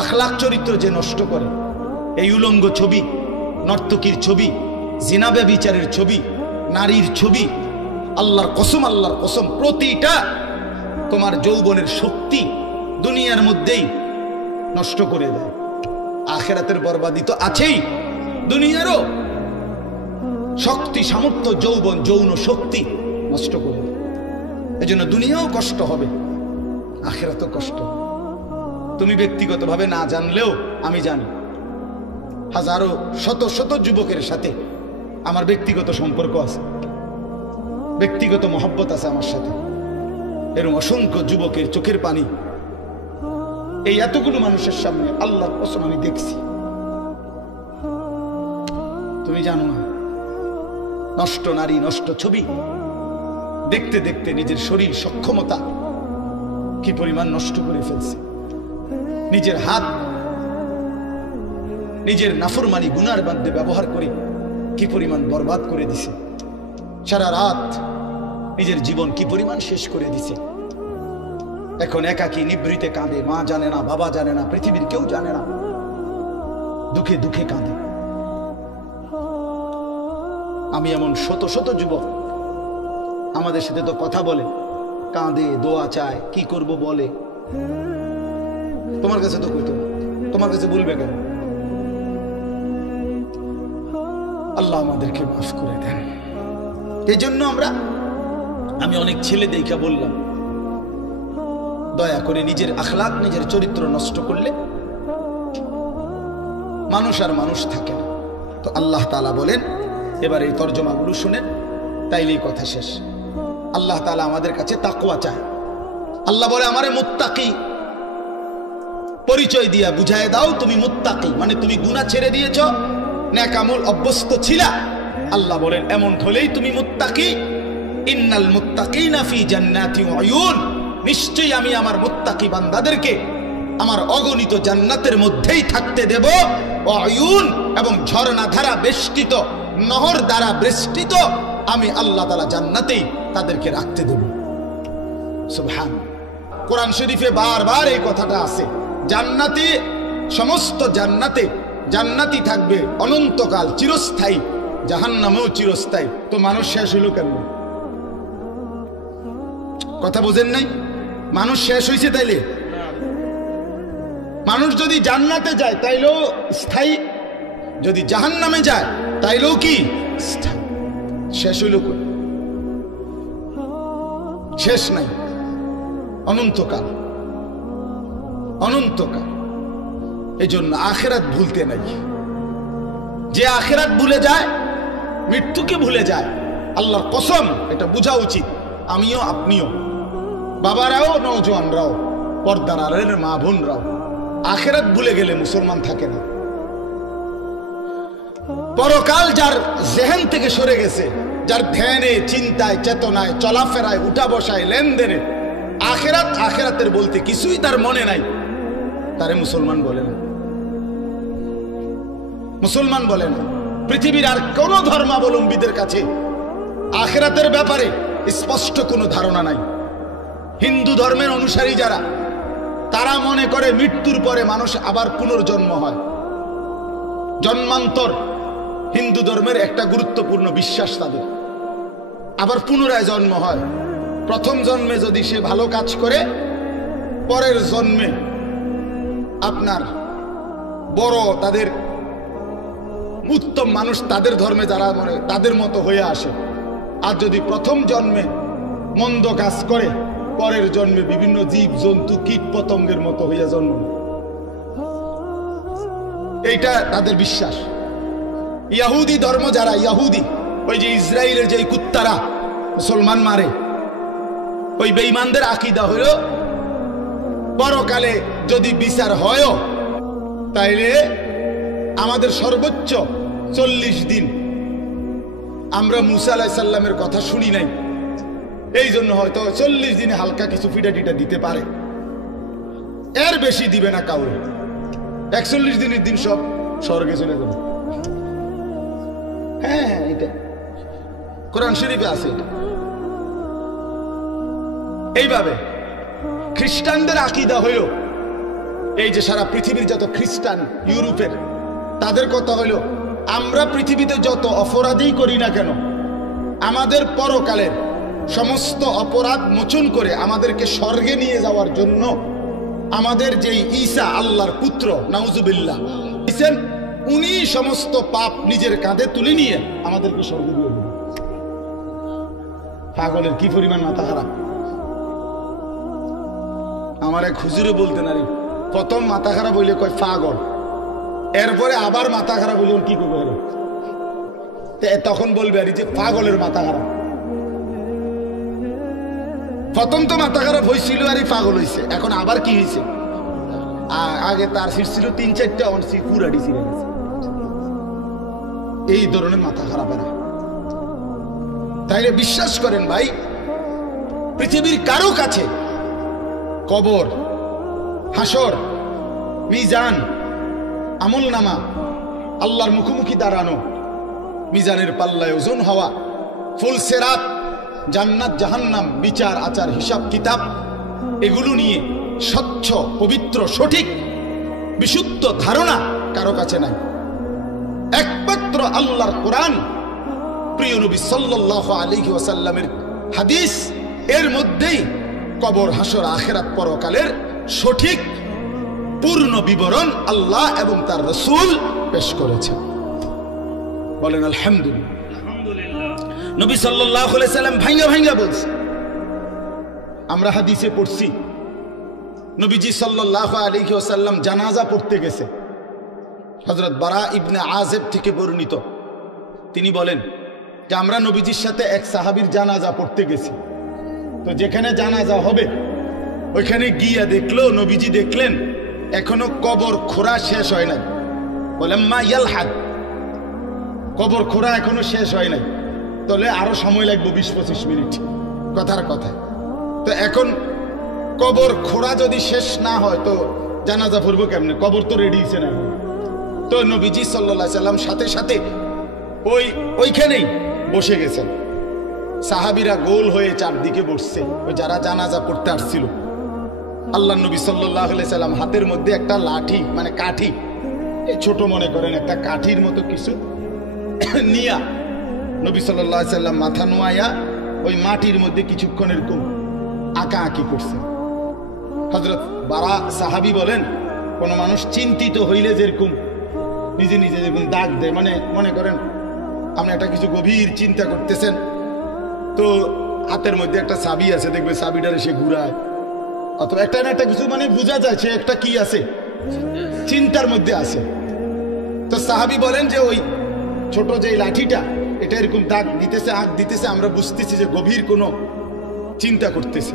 আখলাক চরিত্র যে নষ্ট করে, এই উলঙ্গ ছবি, নর্তকীর ছবি, জিনা ব্যভিচারের ছবি, নারীর ছবি, আল্লাহর কসম প্রতিটা তোমার যৌবনের শক্তি দুনিয়ার মধ্যেই নষ্ট করে দেয়। আখিরাতের বরবাদি তো আছেই, দুনিয়ারও শক্তি, সামর্থ্য, যৌবন, যৌন শক্তি নষ্ট করে দেয়। এজন্য দুনিয়াও কষ্ট হবে, আখিরাতও কষ্ট। তুমি ব্যক্তিগতভাবে না জানলেও আমি জানি, হাজারো শত শত যুবকের সাথে আমার ব্যক্তিগত সম্পর্ক আছে, ব্যক্তিগত মহব্বত আছে আমার সাথে। এরকম অসংখ্য যুবকের চোখের পানি এই এতগুলো মানুষের সামনে আল্লাহর কসম আমি দেখছি। তুমি জানো না, নষ্ট নারী, নষ্ট ছবি দেখতে দেখতে নিজের শরীর সক্ষমতা কি পরিমাণ নষ্ট করে ফেলছে। নিজের হাত নিজের নাফরমানি গুনার মধ্যে ব্যবহার করে কি পরিমাণ বরবাদ করে দিছে। সারা রাত নিজের জীবন কি পরিমাণ শেষ করে দিছে। এখন একাকী নিভৃতে কাঁদে, মা জানে না, বাবা জানে না, পৃথিবীর কেউ জানে না, দুঃখে দুঃখে কাঁদে। আমি এমন শত শত যুবক আমাদের সাথে তো কথা বলে, কাঁদে, দোয়া চায়, কি করব বলে। তোমার কাছে তো কইতো, তোমার কাছে বলবে কেন? আল্লাহ আমাদেরকে মাফ করে দেন। এই জন্য আমি অনেক ছেলে দেখা বললাম, দয়া করে নিজের আখলাক, নিজের চরিত্র নষ্ট করলে মানুষ আর মানুষ থাকে না। তো আল্লাহ তাআলা বলেন, এবার এই তর্জমাগুলো শুনেন, তাইলেই কথা শেষ। আল্লাহ তাআলা আমাদের কাছে তাকওয়া চায়। আল্লাহ বলে, আমারে মুত্তাকি পরিচয় দিয়া বুঝায় দাও, তুমি মুত্তাকি, মানে তুমি গুনাহ ছেড়ে দিয়েছো, নেক আমল অভ্যস্ত ছিলা। আল্লাহ বলেন, এমন হলেই তুমি মুত্তাকি। ইন্নাল মুত্তাকিনা ফি জান্নাতি ওয়া উয়ুন, নিশ্চয়ই আমি আমার মুত্তাকি বান্দাদেরকে আমার অগণিত জান্নাতের মধ্যেই থাকতে দেব। ওয়া উয়ুন, এবং ঝর্ণা ধারা বেষ্টিত, নহর দ্বারা বেষ্টিত আমি আল্লাহ তাআলা জান্নাতেই তাদেরকে রাখতে দেব। সুবহান। কোরআন শরীফে বারবার এই কথাটা আছে, জান্নাতে, সমস্ত জান্নাতে জান্নাতি থাকবে অনন্তকাল, চিরস্থায়ী। জাহান্নামেও চিরস্থায়ী। তো মানুষ শেষ হইল কেন? কথা বোঝেন নাই? মানুষ শেষ হয়েছে তাইলে? মানুষ যদি জান্নাতে যায় তাইলেও স্থায়ী, যদি জাহান্নামে যায় তাইলেও কি স্থায়ী। শেষ হইল কই? শেষ নাই, অনন্তকাল, অনন্তকাল। এই জন্য আখিরাত ভুলতে নাই। যে আখিরাত ভুলে যায়, মৃত্যুকে ভুলে যায়, আল্লাহর কসম এটা বোঝা উচিত। আমিও, আপনিও, বাবারাও, নওজোয়ানরাও, পর্দার আড়ালের মা বোনরাও, আখিরাত ভুলে গেলে মুসলমান থাকে না। পরকাল যার জেহেন থেকে সরে গেছে, যার ধ্যানে, চিন্তায়, চেতনায়, চলাফেরায়, উঠা বসায়, লেনদেনে আখিরাত, আখিরাতের বলতে কিছুই তার মনে নাই, তারে মুসলমান বলে না। মুসলমান বলে না। পৃথিবীর আর কোন ধর্মাবলম্বীদের কাছে আখিরাতের ব্যাপারে স্পষ্ট কোনো ধারণা নাই। হিন্দু ধর্মের অনুসারী যারা, তারা মনে করে মৃত্যুর পরে মানুষ আবার পুনর্জন্ম হয়। জন্মান্তর হিন্দু ধর্মের একটা গুরুত্বপূর্ণ বিশ্বাস তাদের। আবার পুনরায় জন্ম হয়। প্রথম জন্মে যদি সে ভালো কাজ করে, পরের জন্মে আপনার বড়, তাদের উত্তম মানুষ, তাদের ধর্মে যারা মনে, তাদের মতো হয়ে আসে। আর যদি প্রথম জন্মে মন্দ কাজ করে, পরের জন্মে বিভিন্ন জীব জন্তু, কীট পতঙ্গের মতো হইয়া জন্ম। এইটা তাদের বিশ্বাস। ইহুদি ধর্ম যারা, ইহুদি, ওই যে ইসরায়েলের যে কুত্তারা মুসলমান মারে, ওই বেঈমানদের আকীদা হইল পরকালে যদি বিচার হয়, তাইলে আমাদের সর্বোচ্চ 40 দিন। আমরা মুসা আলাইহিস সালামের কথা শুনি নাই, এই জন্য হয়তো 40 দিনে হালকা কিছু ফিটা টিটা দিতে পারে, এর বেশি দিবে না কাউরে। 41 দিনের দিন সব স্বর্গে চলে যাবে। হ্যাঁ, এটা কোরআন শরীফে আছে। এটা এইভাবে খ্রিস্টানদের আকীদা হইল এই যে সারা পৃথিবীর যত খ্রিস্টান ইউরোপের, তাদের কথা হইল আমরা পৃথিবীতে যত অপরাধই করি না কেন, আমাদের পরকালের সমস্ত অপরাধ মোচন করে আমাদেরকে স্বর্গে নিয়ে যাওয়ার জন্য আমাদের যেই ঈসা আল্লাহর পুত্র নাউজুবিল্লাহ দিয়েছেন, উনি সমস্ত পাপ নিজের কাঁধে তুলে নিয়ে আমাদেরকে স্বর্গে দিয়ে দেবেন। পাগলের কি পরিমাণ মাথা খারাপ! আমার এক হুজুরে বলতেন, আরে প্রথম মাথা খারাপ হইলে কয় পাগল, এরপরে আবার মাথা খারাপ হইলে কি করবে, তখন বলবে আরে যে পাগলের মাথা খারাপ। প্রথম তো মাথা খারাপ হয়েছিল আর পাগল হয়েছে, এখন আবার কি হয়েছে? আগে তার সিট ছিল 3-4টা, অনসি পুরাটি ছিঁড়ে গেছে। এই ধরনের মাথা খারাপ এরা। তাইলে বিশ্বাস করেন ভাই, পৃথিবীর কারো কাছে কবর, হাসর, মিজান, আমলনামা, আল্লাহর মুখোমুখি দাঁড়ানো, মিজানের পাল্লায় ওজন হওয়া, ফুল সেরাত, জান্নাত জাহান্নাম, বিচার আচার হিসাব কিতাব, এগুলো নিয়ে স্বচ্ছ পবিত্র সঠিক বিশুদ্ধ ধারণা কারো কাছে নাই। একমাত্র আল্লাহর কোরআন, প্রিয় নবী সাল্লাল্লাহু আলাইহি ওয়াসাল্লামের হাদিস, এর মধ্যেই কবর, হাসর, আখিরাত, পরকালের সঠিক পূর্ণ বিবরণ আল্লাহ এবং তার রাসূল পেশ করেছেন। বলেন আলহামদুলিল্লাহ। নবী সাল্লাল্লাহু আলাইহি সাল্লাম ভাঙ্গা ভাঙ্গা বলছে। আমরা হাদিসে পড়ছি নবীজি সাল্লাল্লাহু আলাইহি ওয়াসাল্লাম জানাজা পড়তে গেছে। হযরত বারা ইবনে আযিব থেকে বর্ণিত, তিনি বলেন যে আমরা নবীজির সাথে এক সাহাবীর জানাজা পড়তে গেছি। তো যেখানে জানাজা হবে ওইখানে গিয়া দেখলো, নবীজি দেখলেন এখনো কবর খোঁড়া শেষ হয় নাই। বলেন মা ইয়ালহাদ, কবর খোঁড়া এখনো শেষ হয় নাই, তাহলে আরো সময় লাগবে 20-25 মিনিট, কথার কথা। তো এখন কবর খোঁড়া যদি শেষ না হয় তো জানাজা পড়বো কেমনে? কবর তো রেডি হয়েছে না। তো নবীজি সাল্লাল্লাহু আলাইহি সাল্লাম সাথে সাথে ওইখানেই বসে গেছেন। সাহাবীরা গোল হয়ে চারদিকে বসছে, ওই যারা জানাজা পড়তে আসছিল। আল্লাহ নবী সাল্লাল্লাহু আলাইহি সাল্লাম হাতের মধ্যে একটা লাঠি, মানে কাঠি, এই ছোট মনে করেন একটা কাঠির মতো কিছু নিয়া নবী সাল্লাল্লাহু আলাইহি সাল্লাম মাথা নোয়াইয়া ওই মাটির মধ্যে কিছুক্ষণ এরকম আঁকা আঁকি করছে। হযরত বারা সাহাবী বলেন, কোন মানুষ চিন্তিত হইলে যেরকম নিজে নিজে যেরকম দাগ দেয়, মানে মনে করেন আপনি একটা কিছু গভীর চিন্তা করতেছেন, তো হাতের মধ্যে একটা চাবি আছে, দেখবে চাবিটারে সে ঘুরায়, অথবা একটা না একটা কিছু, মানে বোঝা যায় সে একটা কি আছে, চিন্তার মধ্যে আছে। তো সাহাবী বলেন যে ওই ছোট যে লাঠিটা, এটা এরকম দাগ দিতেছে, আঁক দিতেছে, আমরা বুঝতেছি যে গভীর কোনো চিন্তা করতেছে।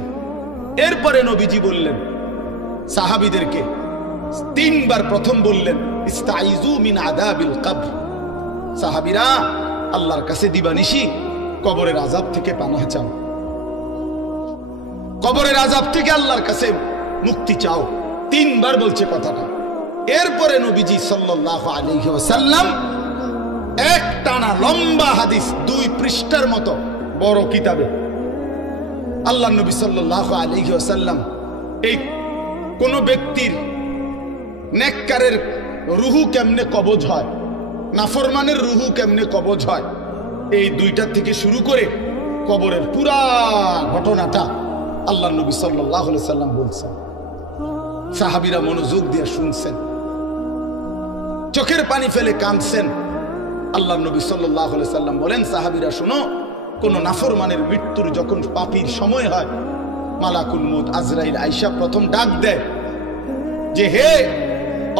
এরপরে নবীজি বললেন সাহাবীদেরকে 3 বার, প্রথম বললেন ইস্তাইযু মিন আযাবিল কবর, সাহাবীরা আল্লাহর কাছে দিবানিশি কবরের আযাব থেকে পানাহ চাও, কবরের আযাব থেকে আল্লাহর কাছে মুক্তি চাও। 3 বার বলছে কথাটা। এরপরে নবীজি সাল্লাল্লাহু আলাইহি ওয়াসাল্লাম এক টানা লম্বা হাদিস, 2 পৃষ্ঠার মতো বড় কিতাবে আল্লাহ নবী সাল্লাল্লাহু আলাইহি ওয়াসাল্লাম এই কোন ব্যক্তির নেককারের রুহু কেমনে কবজ হয়, নাফরমানের রুহু কেমনে কবজ হয়, এই 2টা থেকে শুরু করে কবরের পুরা ঘটনাটা আল্লাহ নবী সাল্লাল্লাহু আলাইহি সাল্লাম বলছেন। সাহাবীরা মনোযোগ দিয়ে শুনছেন, চোখের পানি ফেলে কাঁদছেন। আল্লাহ নবী সাল্লাল্লাহু আলাইহি সাল্লাম বলেন, সাহাবীরা শুনো, কোন নাফরমানের মৃত্যুর যখন পাপীর সময় হয়, মালাকুল মউত আজরাইল আয়েশা প্রথম ডাক দেয় যে হে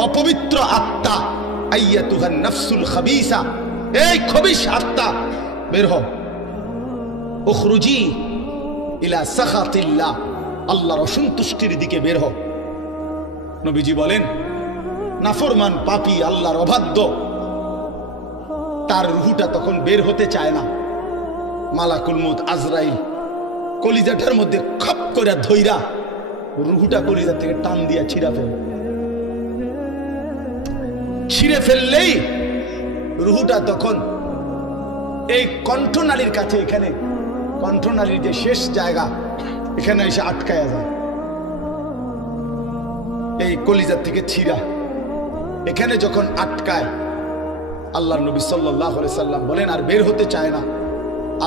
অপবিত্র আত্মা, আইয়াতুহান নাফসুল খাবিসা, এই খবিশ আত্মা বের হও, উখরুজি ইলা সাখাতিল্লাহ, আল্লাহর অসন্তুষ্টির দিকে বের হও। নবীজি বলেন নাফরমান পাপী, আল্লাহর অবাধ্য, তার রুহুটা তখন বের হতে চায় না। মালাকুল মউত আজরাইল কলিজাটার মধ্যে খপ করে ধইরা রুহুটা কলিজা থেকে টান দিয়া ছিঁড়ে ফেললেই রুহুটা তখন এই কণ্ঠনালীর কাছে, এখানে কণ্ঠনালীর যে শেষ জায়গা, এখানে এসে আটকায়া যায়। এই কলিজা থেকে ছিঁড়া, এখানে যখন আটকায় আল্লাহর নবী সাল্লাল্লাহু আলাইহি সাল্লাম বলেন আর বের হতে চায় না।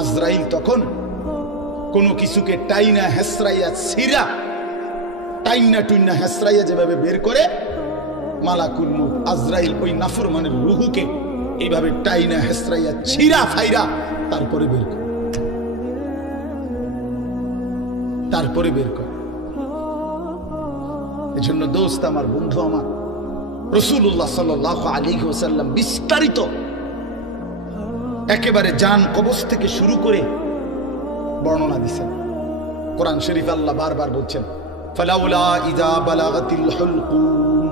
আজরাইল তখন কোনো কিছুকে টাইনা হেসরাইয়া ছিঁড়া, টাইনা টুইনা হেসরাইয়া যেভাবে বের করে, মালাকুল মউত আজরাইল ওই নাফরমানের রূহকে এইভাবে টাইনা হেসরাইয়া ছিঁড়া ফাইরা তারপরে বের করে, তারপরে বের করে। এজন্য দোস্ত আমার, বন্ধু আমার, রাসূলুল্লাহ সাল্লাল্লাহু আলাইহি ওয়াসাল্লাম বিস্তারিত একেবারে জান কবজ থেকে শুরু করে বর্ণনা দিয়েছেন। কোরআন শরীফ আল্লাহ বারবার বলছেন ফালাউলা ইযা বালাগাতিল হুলকুম।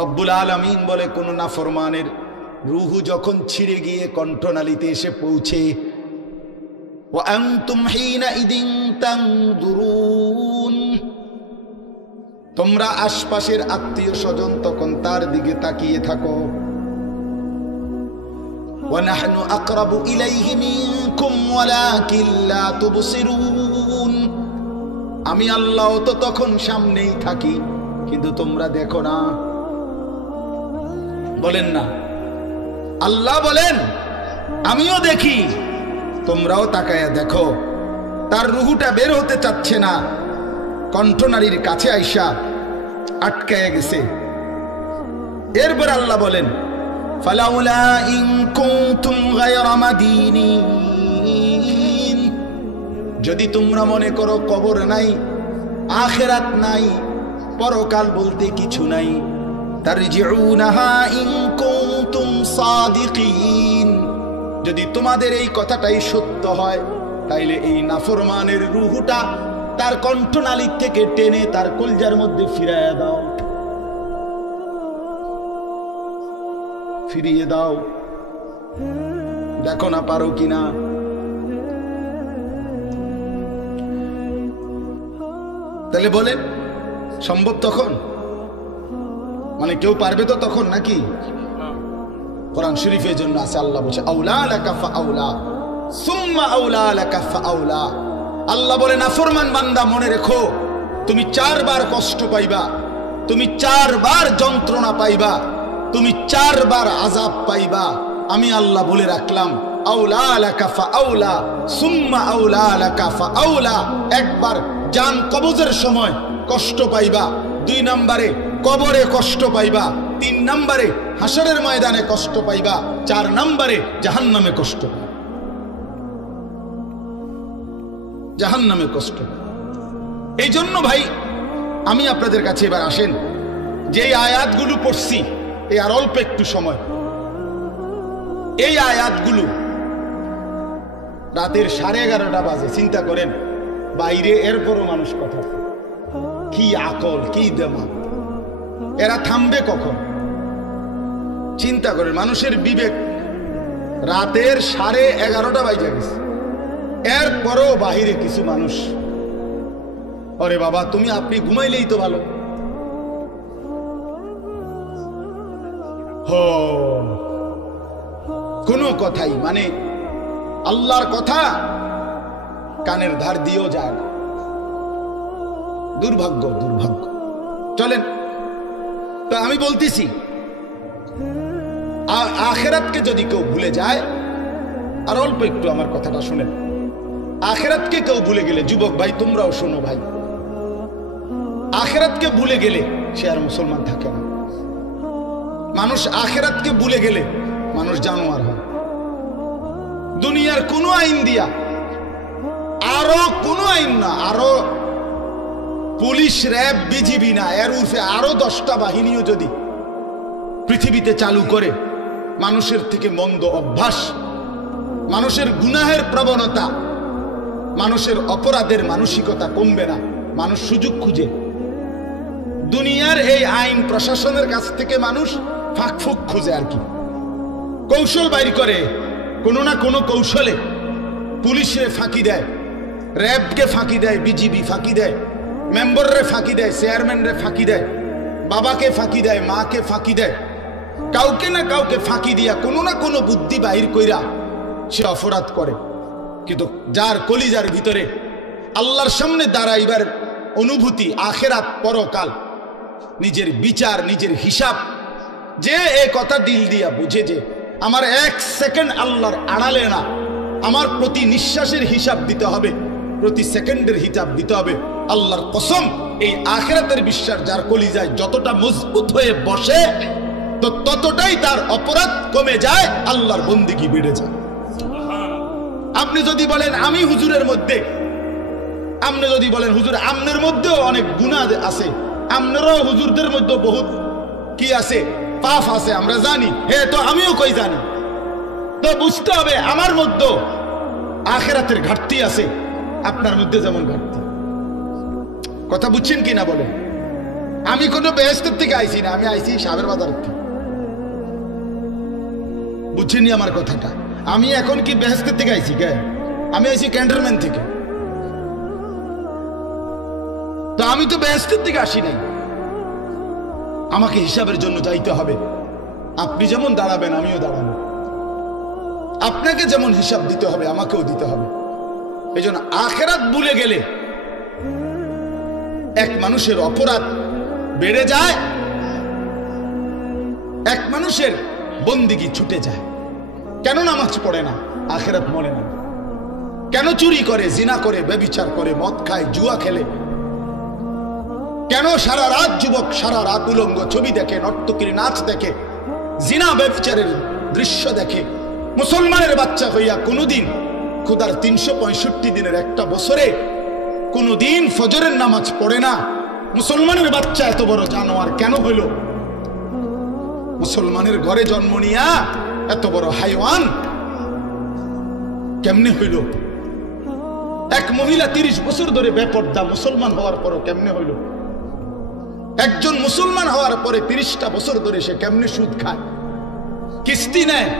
রব্বুল আলামিন বলে কোন নাফরমানের রূহ যখন ছিঁড়ে গিয়ে কণ্ঠনালীতে এসে পৌঁছে, ওয়া আনতুম হিনাইদিন তানজুরুন, তোমরা আশপাশের আত্মীয় স্বজন তখন তার দিকে তাকিয়ে থাকো। ওয়া নাহনু আকরাবু ইলাইহি মিনকুম ওয়ালাকিন লা তুবসিরুন, আমি আল্লাহ তো তখন সামনেই থাকি কিন্তু তোমরা দেখো না। বলেন না, আল্লাহ বলেন আমিও দেখি, তোমরাও তাকায়া দেখো। তার রুহুটা বের হতে চাচ্ছে না, কণ্ঠনালীর কাছে আইসা আটকায়া গেছে। এরপর আল্লাহ বলেন ফালাউলা ইন কুনতুম গায়রা মাদিনিন, যদি তোমরা মনে করো কবর নাই, আখিরাত নাই, পরকাল বলতে কিছু নাই, তারজিউনাহা ইন কুনতুম সাদিকিন, যদি তোমাদের এই কথাটাই সত্য হয় তাইলে এই নাফরমানের রূহটা তার কণ্ঠনালীর থেকে টেনে তার কলজার মধ্যে ফিরিয়ে দাও, ফিরিয়ে দাও, দেখো না পারো কিনা। তাহলে বলেন সম্ভব তখন? মানে কেউ পারবে তো তখন নাকি? কোরআন শরীফের জন্য আছে, আল্লাহ বলছে আউলা লাকা ফাআউলা সুম্মা আউলা লাকা ফাআউলা। আল্লাহ বলে নাফরমান বান্দা মনে রেখো, তুমি 4 বার কষ্ট পাইবা, তুমি 4 বার যন্ত্রণা পাইবা, তুমি 4 বার আযাব পাইবা। আমি আল্লাহ বলে রাখলাম আউলা লাকা ফাআউলা সুম্মা আউলা লাকা ফাআউলা। একবার জান কবজের সময় কষ্ট পাইবা, 2 নম্বরে কবরে কষ্ট পাইবা, 3 নম্বরে হাসরের ময়দানে কষ্ট পাইবা, 4 নম্বরে জাহান্নামে কষ্ট পাইবা, জাহান্নামে কষ্ট। এই জন্য ভাই আমি আপনাদের কাছে এবার আসেন, যে আয়াতগুলো পড়ছি এই আর অল্প একটু সময়, এই আয়াতগুলো রাতের 11:30 বাজে, চিন্তা করেন বাইরে, এরপরও মানুষ কথা, কি আকল, কি দেমাগ, এরা থামবে কখন? চিন্তা করেন, মানুষের বিবেক রাতের 11:30 বাজে গেছে, এরপরও বাহিরে কিছু মানুষ, আরে বাবা তুমি আপনি ঘুমাইলেই তো ভালো। কোনো কথাই মানে আল্লাহর কথা কানের ধার দিয়েও যায় না। দুর্ভাগ্য, দুর্ভাগ্য। চলেন তো আমি বলতেছি, আখিরাতকে যদি কেউ ভুলে যায়, আর অল্প একটু আমার কথাটা শুনেন, আখিরাতকে কেউ ভুলে গেলে, যুবক ভাই তোমরাও শোনো ভাই, আখিরাতকে ভুলে গেলে সে আর মুসলমান থাকে না। মানুষ আখিরাতকে ভুলে গেলে মানুষ জানোয়ার হয়। দুনিয়ার কোনো আইন দিয়া, আরো কোনো আইন না, আরো পুলিশ, র্যাব, বিজিবি না, এর উর্ফে আরো 10টা বাহিনীও যদি পৃথিবীতে চালু করে, মানুষের থেকে মন্দ অভ্যাস, মানুষের গুনাহের প্রবণতা, মানুষের অপরাধের মানসিকতা কমবে না। মানুষ সুযোগ খুঁজে, দুনিয়ার এই আইন প্রশাসনের কাছ থেকে মানুষ ফাঁকফুক খুঁজে, আর কি কৌশল বাইর করে, কোনো না কোনো কৌশলে পুলিশে ফাঁকি দেয়, র্যাবকে ফাঁকি দেয়, বিজিবি ফাঁকি দেয়, মেম্বাররে ফাঁকি দেয়, চেয়ারম্যানরে ফাঁকি দেয়, বাবাকে ফাঁকি দেয়, মাকে ফাঁকি দেয়, কাউকে না কাউকে ফাঁকি দিয়া কোনো না কোনো বুদ্ধি বাহির কইরা সে অপরাধ করে। কিন্তু যার কলিজার ভিতরে আল্লাহর সামনে দাঁড়াইবার অনুভূতি আখেরাত পরকাল, নিজের বিচার, নিজের হিসাব, যে এই কথা দিল দিয়া বুঝে যে আমার এক সেকেন্ড আল্লাহর আড়ালে না, আমার প্রতি নিঃশ্বাসের হিসাব দিতে হবে, প্রতি সেকেন্ডের হিসাব দিতে হবে। আল্লাহর কসম, এই আখিরাতের বিশ্বাস যার কলিজায় যতটা মজবুত হয়ে বসে তো ততটাই তার অপরাধ কমে যায়, আল্লাহর বন্দেগী বেড়ে যায়। আপনি যদি বলেন আমি হুজুরের মধ্যে, আপনি যদি বলেন হুজুর আমনের মধ্যেও অনেক গুনাহ আছে, আমনেরও হুজুরদের মধ্যে বহুত কি আছে, পাপ আছে, আমরা জানি, হ্যাঁ তো আমিও কই জানি, তো বুঝতে হবে আমার মধ্যে আখিরাতের ঘাটতি আছে, আপনার মধ্যে যেমন ঘাটতি। কথা বুঝছেন কিনা বলেন? আমি কোনো বেহেশতের থেকে আইছি না, আমি আইছি সাবের বাজার থেকে। বুঝছেননি আমার কথাটা? আমি এখন কি বেহেশতের থেকে আইছি কে? আমি আইছি ক্যান্টনমেন্ট থেকে। তো আমি তো বেহেশতের থেকে আসি নাই, আমাকে হিসাবের জন্য যাইতে হবে। আপনি যেমন দাঁড়াবেন আমিও দাঁড়াবো, আপনাকে যেমন হিসাব দিতে হবে আমাকেও দিতে হবে। এই জন্য আখিরাত ভুলে গেলে এক মানুষের অপরাধ বেড়ে যায়, এক মানুষের বন্দেগী ছুটে যায়। কেন নামাজ পড়ে না? আখিরাত মনে না। কেন চুরি করে, জিনা করে, ব্যভিচার করে, মদ খায়, জুয়া খেলে? কেন সারা রাত যুবক সারা রাত উলঙ্গ ছবি দেখে, নর্তকীর নাচ দেখে, জিনা ব্যভিচারের দৃশ্য দেখে? মুসলমানের বাচ্চা হইয়া কোনদিন খোদার 365 দিনের একটা বছরে কোনদিন ফজরের নামাজ পড়ে না। মুসলমানের বাচ্চা এত বড় জানোয়ার কেন হইল? মুসলমানের ঘরে জন্ম নিয়া এত বড় হাইওয়ান কেমনে হইল? এক মহিলা 30 বছর ধরে বেপর্দা, মুসলমান হওয়ার পরও কেমনে হইল? একজন মুসলমান হওয়ার পরে 30টা বছর ধরে সে কেমনে সুদ খায়, কিস্তি নেয়,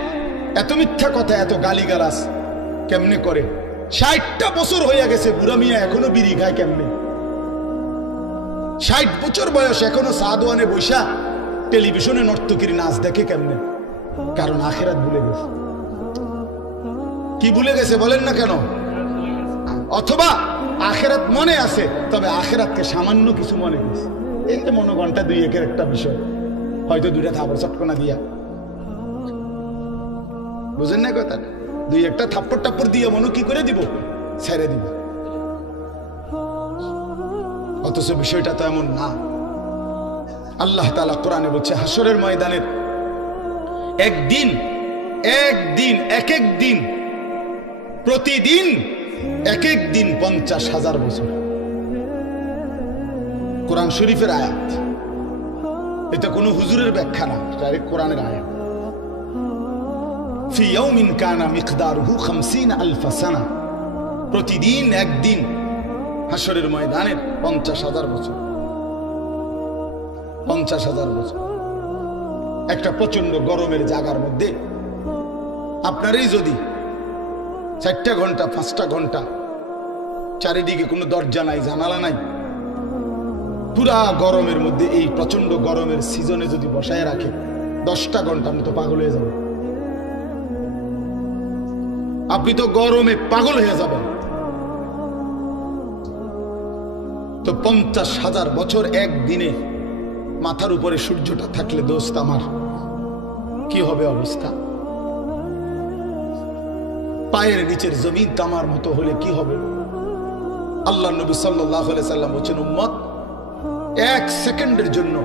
এত মিথ্যা কথা, এত গালিগালাজ কেমনে করে? 60টা বছর হইয়া গেছে, বুড়া মিয়া এখনো বিড়ি খায় কেমনে? 60 বছর বয়স এখনো সাদওয়ানে বৈশা টেলিভিশনে নর্তকীর নাচ দেখে কেমনে? কারণ আখিরাত ভুলে গেছে। কি ভুলে গেছে বলেন না কেন? অথবা আখিরাত মনে আছে, তবে আখিরাতকে সামান্য কিছু মনে গেছে। এই যে মনোঘণ্টা 2-1 একটা বিষয়, হয়তো 2টা থাপড় চটকনা দিয়া, বুঝেন না কথা? 2-1টা থাপ্পড় টাপ্পড় দিয়ে মনে কি করে দিব, ছেড়ে দিব। অথচ বিষয়টা তো এমন না। আল্লাহ তাআলা কোরআনে বলছে হাসরের ময়দানের একদিন এক এক দিন, প্রতিদিন এক এক দিন 50,000 বছর। কোরআন শরীফের আয়াত, এটা কোনো হুজুরের ব্যাখ্যা না, ডাইরেক্ট কোরআনের আয়াত। ফি ইয়াউমিন কানা মিকদারুহু 50,000 সানা, প্রতিদিন একদিন হাসরের ময়দানের 50,000 বছর। 50,000 বছর একটা প্রচন্ড গরমের জায়গার মধ্যে আপনারই যদি 4টা ঘন্টা 5টা ঘন্টা চারিদিকে কোনো দরজা নাই, জানালা নাই, পুরা গরমের মধ্যে এই প্রচন্ড গরমের সিজনে যদি বসায় রাখে 10টা ঘন্টা, আপনি তো পাগল হয়ে যাবেন। আপনি তো গরমে পাগল হয়ে যাবেন। তো 50,000 বছর একদিনে মাথার উপরে সূর্যটা থাকলে দোস্ত আমার কি হবে অবস্থা? পায়ের নিচের জমিন তামার মতো হলে কি হবে? আল্লাহ নবী সাল্লাল্লাহু আলাইহি সাল্লাম বলেন, উম্মত 1 সেকেন্ডের জন্য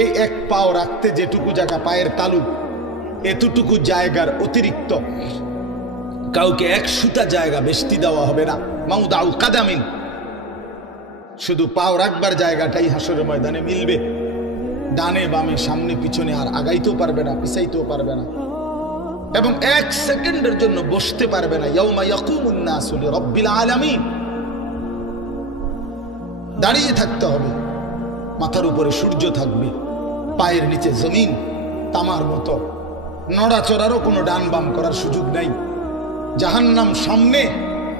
এই এক পাও রাখতে যেটুকু জায়গা, পায়ের তালু, এতটুকু জায়গার অতিরিক্ত কাউকে 1 সুতা জায়গা বেশি দেওয়া হবে না। মাউদাউ কাদামিন, শুধু পাও রাখবার জায়গাটাই হাসরের ময়দানে মিলবে। ডানে বামে সামনে পিছনে আর আগাইতেও পারবে না, পিছাইতেও পারবে না, এবং 1 সেকেন্ডের জন্য বসতে পারবে না। ইয়াউমা ইয়াকুমুন নাসু লিরাব্বিল আলামিন, দাঁড়িয়ে থাকতে হবে। মাথার উপরে সূর্য থাকবে, পায়ের নিচে জমিন তামার মতো, নড়াচড়ারও কোনো ডান বাম করার সুযোগ নাই। জাহান্নাম সামনে,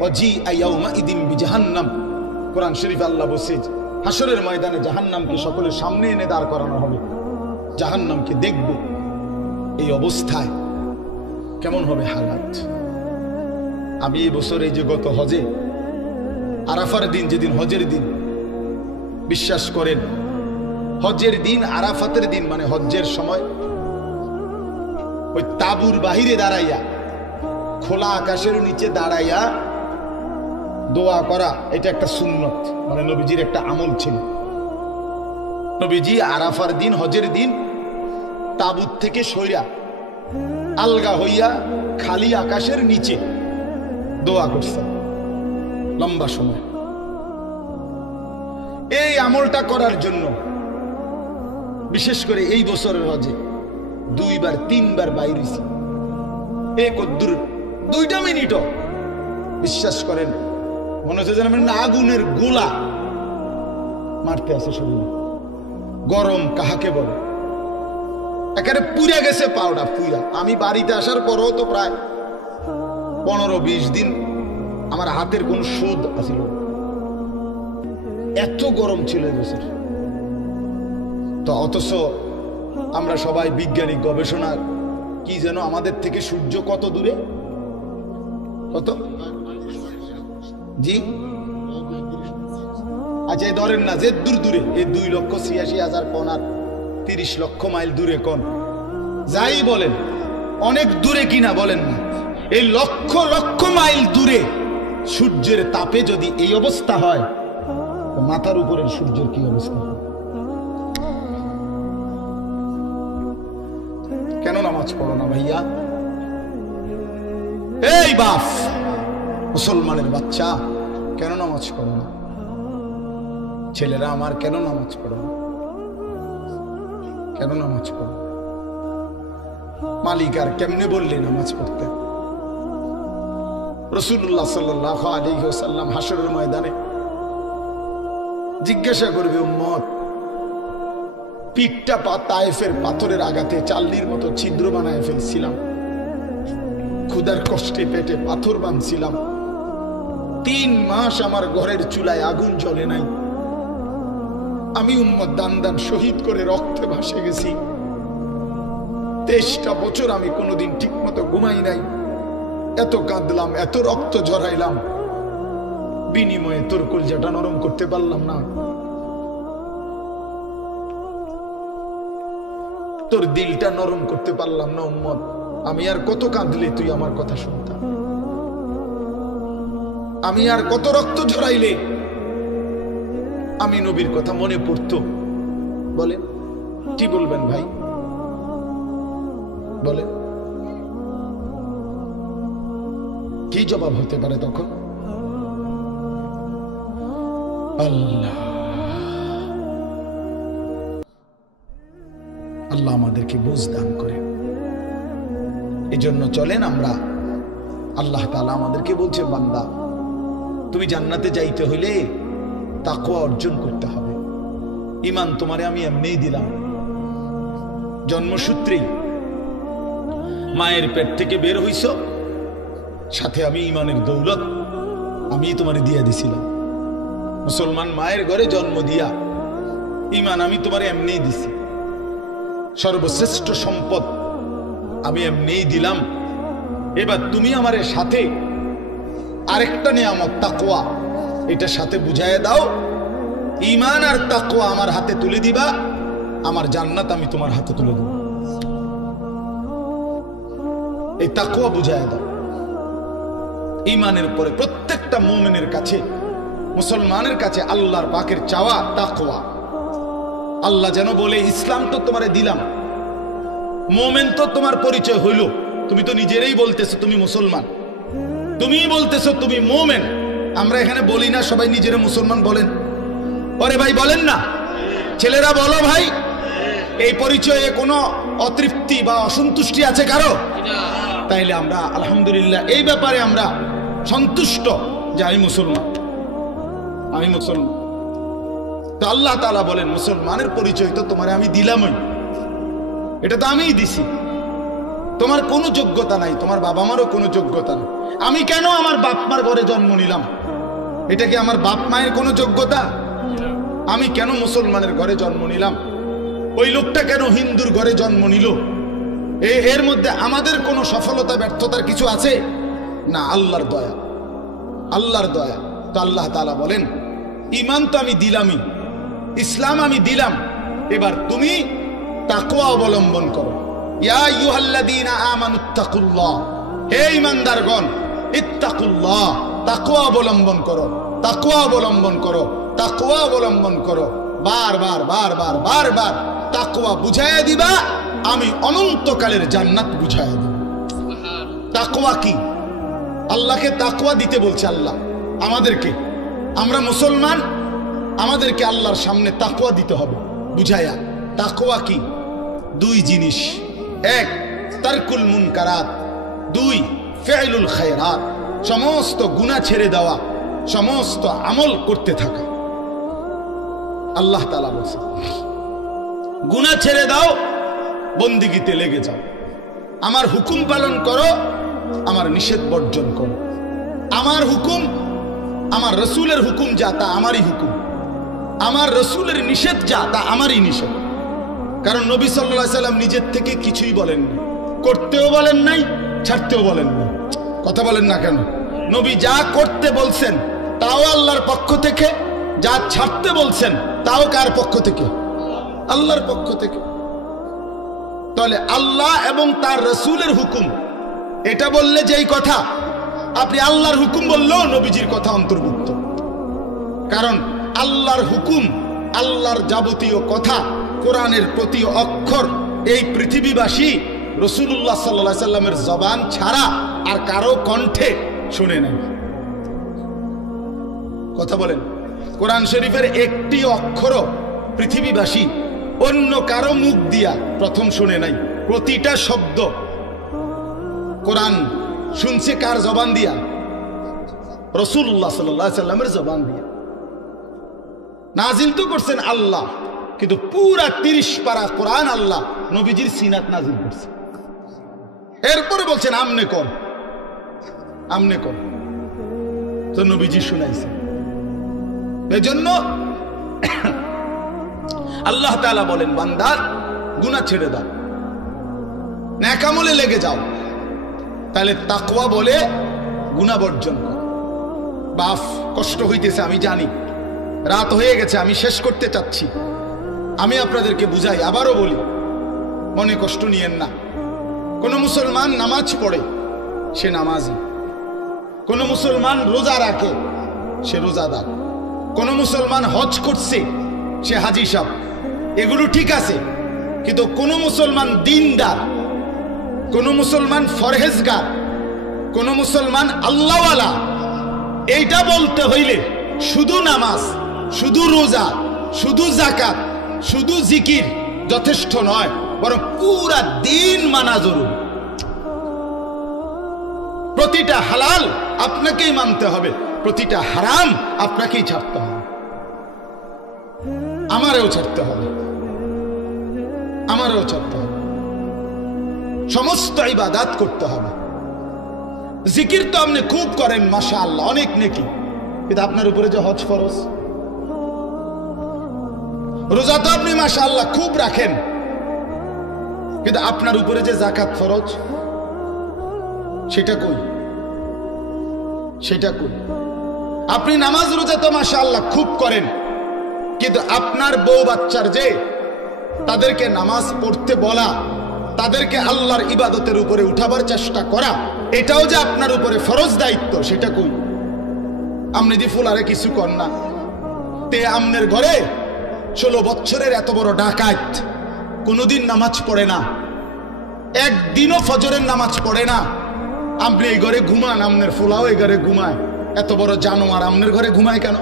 ওয়াজি ইয়াউমা ইদিন বিজাহান্নাম, কোরআন শরীফে আল্লাহ বলছে হাসরের ময়দানে জাহান্নামকে সকলের সামনে এনে দাঁড় করানো হবে, জাহান্নামকে দেখবে। এই অবস্থায় কেমন হবে হালাত? আমি এই বছর এই যে গত হজে আরাফার দিন, যেদিন হজের দিন, বিশ্বাস করেন হজের দিন, আরাফাতের দিন মানে হজ্জের সময় ওই তাবুর বাহিরে দাঁড়াইয়া, খোলা আকাশের নিচে দাঁড়াইয়া দোয়া করা, এটা একটা সুন্নত, মানে নবীজির একটা আমল ছিল। নবীজি আরাফার দিন, হজের দিন তাবুত থেকে সইরা আলগা হইয়া খালি আকাশের নিচে দোয়া করছে লম্বা সময়। এই আমলটা করার জন্য বিশেষ করে এই বছরের হজে 2-3 বার বাইরেছি। এক দূর 2টা মিনিটও বিশ্বাস করেন মনে হচ্ছে যেন না আগুনের গোলা মারতে আছে শরীরে। গরম কাহাকে বলে, একেবারে পুড়ে গেছে পাউডার পুরা। আমি বাড়িতে আসার পরও তো প্রায় 15-20 দিন আমার হাতের কোন শোধ আছিল, এত গরম ছিল এই বছর। তো অথচ আমরা সবাই বিজ্ঞানিক গবেষণা কি যেন আমাদের থেকে সূর্য কত দূরে, কত জি আচ্ছা এই ধরেন না যে দূর দূরে, এই 2,86,000 কোণ আর 30 লক্ষ মাইল দূরে কোণ, যাই বলেন অনেক দূরে কিনা বলেন না, এই লক্ষ লক্ষ মাইল দূরে সূর্যের তাপে যদি এই অবস্থা হয়, তো মাথার উপরের সূর্যের কি অবস্থা হয়? কেন নামাজ পড়ো না ভাইয়া? এই বাপ মুসলমানের বাচ্চা, কেন নামাজ পড়ো না? ছেলেরা আমার, কেন নামাজ পড়ো না? কেন নামাজ পড়ো? মালিক আর কেমনে বললে নামাজ পড়তে? রাসূলুল্লাহ সাল্লাল্লাহু আলাইহি ওয়াসাল্লাম হাশরের ময়দানে জিজ্ঞাসা করবে, উম্মত পিঠটা তায়েফের পাথরের আঘাতে চাল্লির মতো ছিদ্র বানায় ফেলছিলাম, ক্ষুধার কষ্টে পেটে পাথর বাঁধছিলাম, 3 মাস আমার ঘরের চুলায় আগুন জ্বলে নাই, আমি উম্মত দান দান শহীদ করে রক্তে ভাসে গেছি, 23টা বছর আমি কোনোদিন ঠিক মতো ঘুমাই নাই, এত কাঁদলাম, এত রক্ত ঝরাইলাম, বিনিময়ে তোর কলজাটা নরম করতে পারলাম না, তোর দিলটা নরম করতে পারলাম না উম্মত, আমি আর কত কাঁদলে তুই আমার কথা শুনতাম? আমি আর কত রক্ত ঝরাইলে আমি নবীর কথা মনে পড়তো? বলেন কি বলবেন ভাই? বলেন কি জবাব হতে পারে তখন? আল্লাহ আল্লাহ আমাদেরকে বুঝ দান করে। এই জন্য চলেন আমরা, আল্লাহ তাআলা আমাদেরকে বলছে, বান্দা তুমি জান্নাতে যাইতে হইলে তাকওয়া অর্জন করতে হবে। ঈমান তোমারে আমি এমনিই দিলাম, জন্মসূত্রেই মায়ের পেট থেকে বের হইছ, সাথে আমি ঈমানের দৌলত আমি তোমারে দিয়া দিছিলাম। মুসলমান মায়ের ঘরে জন্ম দিয়া ঈমান আমি তোমারে এমনিই দিছি, সর্বশ্রেষ্ঠ সম্পদ আমি এমনিই দিলাম। এবার তুমি আমার সাথে আরেকটা নিয়ামত তাকওয়া, এটা সাথে বুঝাইয়া দাও, ঈমান আর তাকওয়া আমার হাতে তুলে দিবা, আমার জান্নাত আমি তোমার হাতে তুলে দেব। এই তাকওয়া বুঝাইয়া দাও। ঈমানের পরে প্রত্যেকটা মুমিনের কাছে, মুসলমানের কাছে আল্লাহর পাকের চাওয়া তাকওয়া। আল্লাহ যেন বলে, ইসলাম তো তোমারে দিলাম, মুমিন তো তোমার পরিচয় হইল, তুমি তো নিজেরাই বলতেছো তুমি মুসলমান, তুমিই বলতেছো তুমি মুমিন। আমরা এখানে বলি না সবাই নিজেরা মুসলমান বলেন? ওরে ভাই বলেন না, ছেলেরা বলো ভাই, এই পরিচয়ে কোনো অতৃপ্তি বা অসন্তুষ্টি আছে কারো? তাইলে আমরা আলহামদুলিল্লাহ এই ব্যাপারে আমরা সন্তুষ্ট যে আমি মুসলমান, আমি মুসলমান। তো আল্লাহ তাআলা বলেন, মুসলমানের পরিচয় তো তোমারে আমি দিলামই, এটা তো আমিই দিছি, তোমার কোনো যোগ্যতা নাই, তোমার বাবা মারও কোনো যোগ্যতা নাই। আমি কেন আমার বাপ মার ঘরে জন্ম নিলাম? এটা কি আমার বাপ মায়ের কোনো যোগ্যতা? আমি কেন মুসলমানের ঘরে জন্ম নিলাম? ওই লোকটা কেন হিন্দুর ঘরে জন্ম নিল? এর মধ্যে আমাদের কোনো সফলতা ব্যর্থতার কিছু আছে? না, আল্লাহর দয়া, আল্লাহর দয়া। তো আল্লাহ তাআলা বলেন ঈমান তো আমি দিলামই, ইসলাম আমি দিলাম, এবার তুমি তাকওয়া অবলম্বন করো। ইয়া আইয়ুহাল্লাযীনা আমানুত্তাকুল্লাহ, হে ঈমানদারগণ, ইত্তাকুল্লাহ, তাকওয়া অবলম্বন করো, তাকওয়া অবলম্বন করো, তাকওয়া অবলম্বন করো। বারবার বারবার বারবার তাকওয়া বুঝাইয়া দিবা, আমি অনন্তকালের জান্নাত বুঝাইয়া দেব। তাকওয়া কি? আল্লাহকে তাকওয়া দিতে বলছে আল্লাহ আমাদেরকে। আমরা মুসলমান, আমাদেরকে আল্লাহর সামনে তাকওয়া দিতে হবে বুঝাইয়া। তাকওয়া কি? দুই জিনিস, এক তারকুল মুনকারাত, দুই ফি'লুল খায়রাত, সমস্ত গুনাহ ছেড়ে দেওয়া, সমস্ত আমল করতে থাকা। আল্লাহ তাআলা বলছে গুনাহ ছেড়ে দাও, বন্দিগিতে লেগে যাও, আমার হুকুম পালন করো, আমার নিষেধ বর্জন করো। আমার হুকুম, আমার রসুলের হুকুম যা তা আমারই হুকুম, আমার রসুলের নিষেধ যা তা আমারই নিষেধ। কারণ নবী সাল্লাল্লাহু আলাইহি সাল্লাম নিজের থেকে কিছুই বলেন না, করতেও বলেন নাই, ছাড়তেও বলেন না। কথা বলেন না কেন? নবী যা করতে বলছেন তাও আল্লাহর পক্ষ থেকে, যা ছাড়তে বলছেন তাও কার পক্ষ থেকে? আল্লাহর পক্ষ থেকে। তাহলে আল্লাহ এবং তার রসুলের হুকুম এটা বললে যেই কথা, আপনি আল্লাহর হুকুম বললেও নবীজির কথা অন্তর্ভুক্ত। কারণ আল্লাহর হুকুম, আল্লাহর যাবতীয় কথা, কোরআনের প্রতি অক্ষর এই পৃথিবীবাসী রাসূলুল্লাহ সাল্লাল্লাহু আলাইহি সাল্লামের জবান ছাড়া আর কারো কণ্ঠে শুনে নাই। কথা বলেন, কোরআন শরীফের একটি অক্ষরও পৃথিবীবাসী অন্য কারো মুখ দিয়া প্রথম শুনে নাই। প্রতিটা শব্দ কোরআন শুনছে কার জবান দিয়া? রাসূলুল্লাহ সাল্লাল্লাহু আলাইহি সাল্লামের জবান দিয়া। নাজিল তো করছেন আল্লাহ, কিন্তু পুরা 30 পারা কোরআন আল্লাহ নবীজির সিনাত নাজিল করছে। এরপরে বলছেন আমনে কর, আমনে কর, তো নবীজি শুনাইছে। এজন্য আল্লাহ তাআলা বলেন বান্দা গুনাহ ছেড়ে দাও, নেক আমলে লেগে যাও। তাহলে তাকওয়া বলে গুনাহ বর্জন কর। বাফ কষ্ট হইতেছে আমি জানি, রাত হয়ে গেছে, আমি শেষ করতে চাচ্ছি। আমি আপনাদেরকে বুঝাই, আবারও বলি, মনে কষ্ট নিয়েন না। কোন মুসলমান নামাজ পড়ে, সে নামাজি। কোন মুসলমান রোজা রাখে, সে রোজাদার। কোন মুসলমান হজ করছে, সে হাজি সাহেব। এগুলো ঠিক আছে, কিন্তু কোন মুসলমান দিনদার, কোন মুসলমান ফরহেজগার, কোন মুসলমান আল্লাহওয়ালা, এইটা বলতে হইলে শুধু নামাজ, শুধু রোজা, শুধু যাকাত, শুধু জিকির যথেষ্ট নয়, বরং পুরা দিন মানা জরুরি। প্রতিটা হালাল আপনাকেই মানতে হবে, প্রতিটা হারাম আপনাকেই ছাড়তে হবে, আমারও ছাড়তে হবে, আমারও ছাড়তে হবে। সমস্ত ইবাদত করতে হবে। জিকির তো আপনি খুব করেন, মাশাআল্লাহ, অনেক নেকি, কিন্তু আপনার উপরে যে হজ ফরজ। রোজা তো আপনি মাশাআল্লাহ খুব রাখেন, কিন্তু আপনার উপরে যে যাকাত ফরজ, সেটা কই? সেটা কই? আপনি নামাজ রোজা তো মাশাআল্লাহ খুব করেন, কিন্তু আপনার বউ বাচ্চার যে তাদেরকে নামাজ পড়তে বলা, তাদেরকে আল্লাহর ইবাদতের উপরে উঠাবার চেষ্টা করা, এটাও যে আপনার উপরে ফরজ দায়িত্ব, সেটা কই? আপনি দি ফুলারে কিছু কর না। তে আমনের ঘরে 16 বছরের এত বড় ডাকাত কোনোদিন নামাজ পড়ে না, একদিনও ফজরের নামাজ পড়ে না। আপনি এই ঘরে ঘুমান, আমনের ফুলাও এই ঘরে ঘুমায়। এত বড় জানোয়ার আমনের ঘরে ঘুমায় কেন?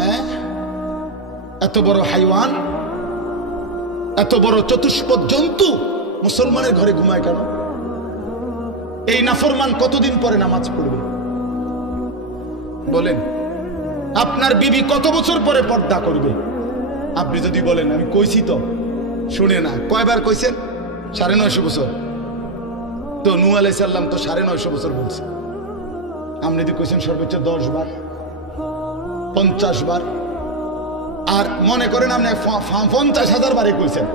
হ্যাঁ, এত বড় হাইওয়ান, এত বড় চতুষ্পদ জন্তু মুসলমানের ঘরে ঘুমায় কেন? এই নাফরমান কতদিন পরে নামাজ পড়বে বলেন? আপনার বিবি কত বছর পরে পর্দা করবে? আপনি যদি বলেন আমি কইছি তো, শুনে না। কয়বার কইছেন? 950 বছর। তো নূহ আলাইহিস সালাম তো 950 বছর বলছে। আপনি যদি কইছেন সর্বোচ্চ 10 বার, 50 বার, আর মনে করেন আপনি 50,000 বারে কইছেন,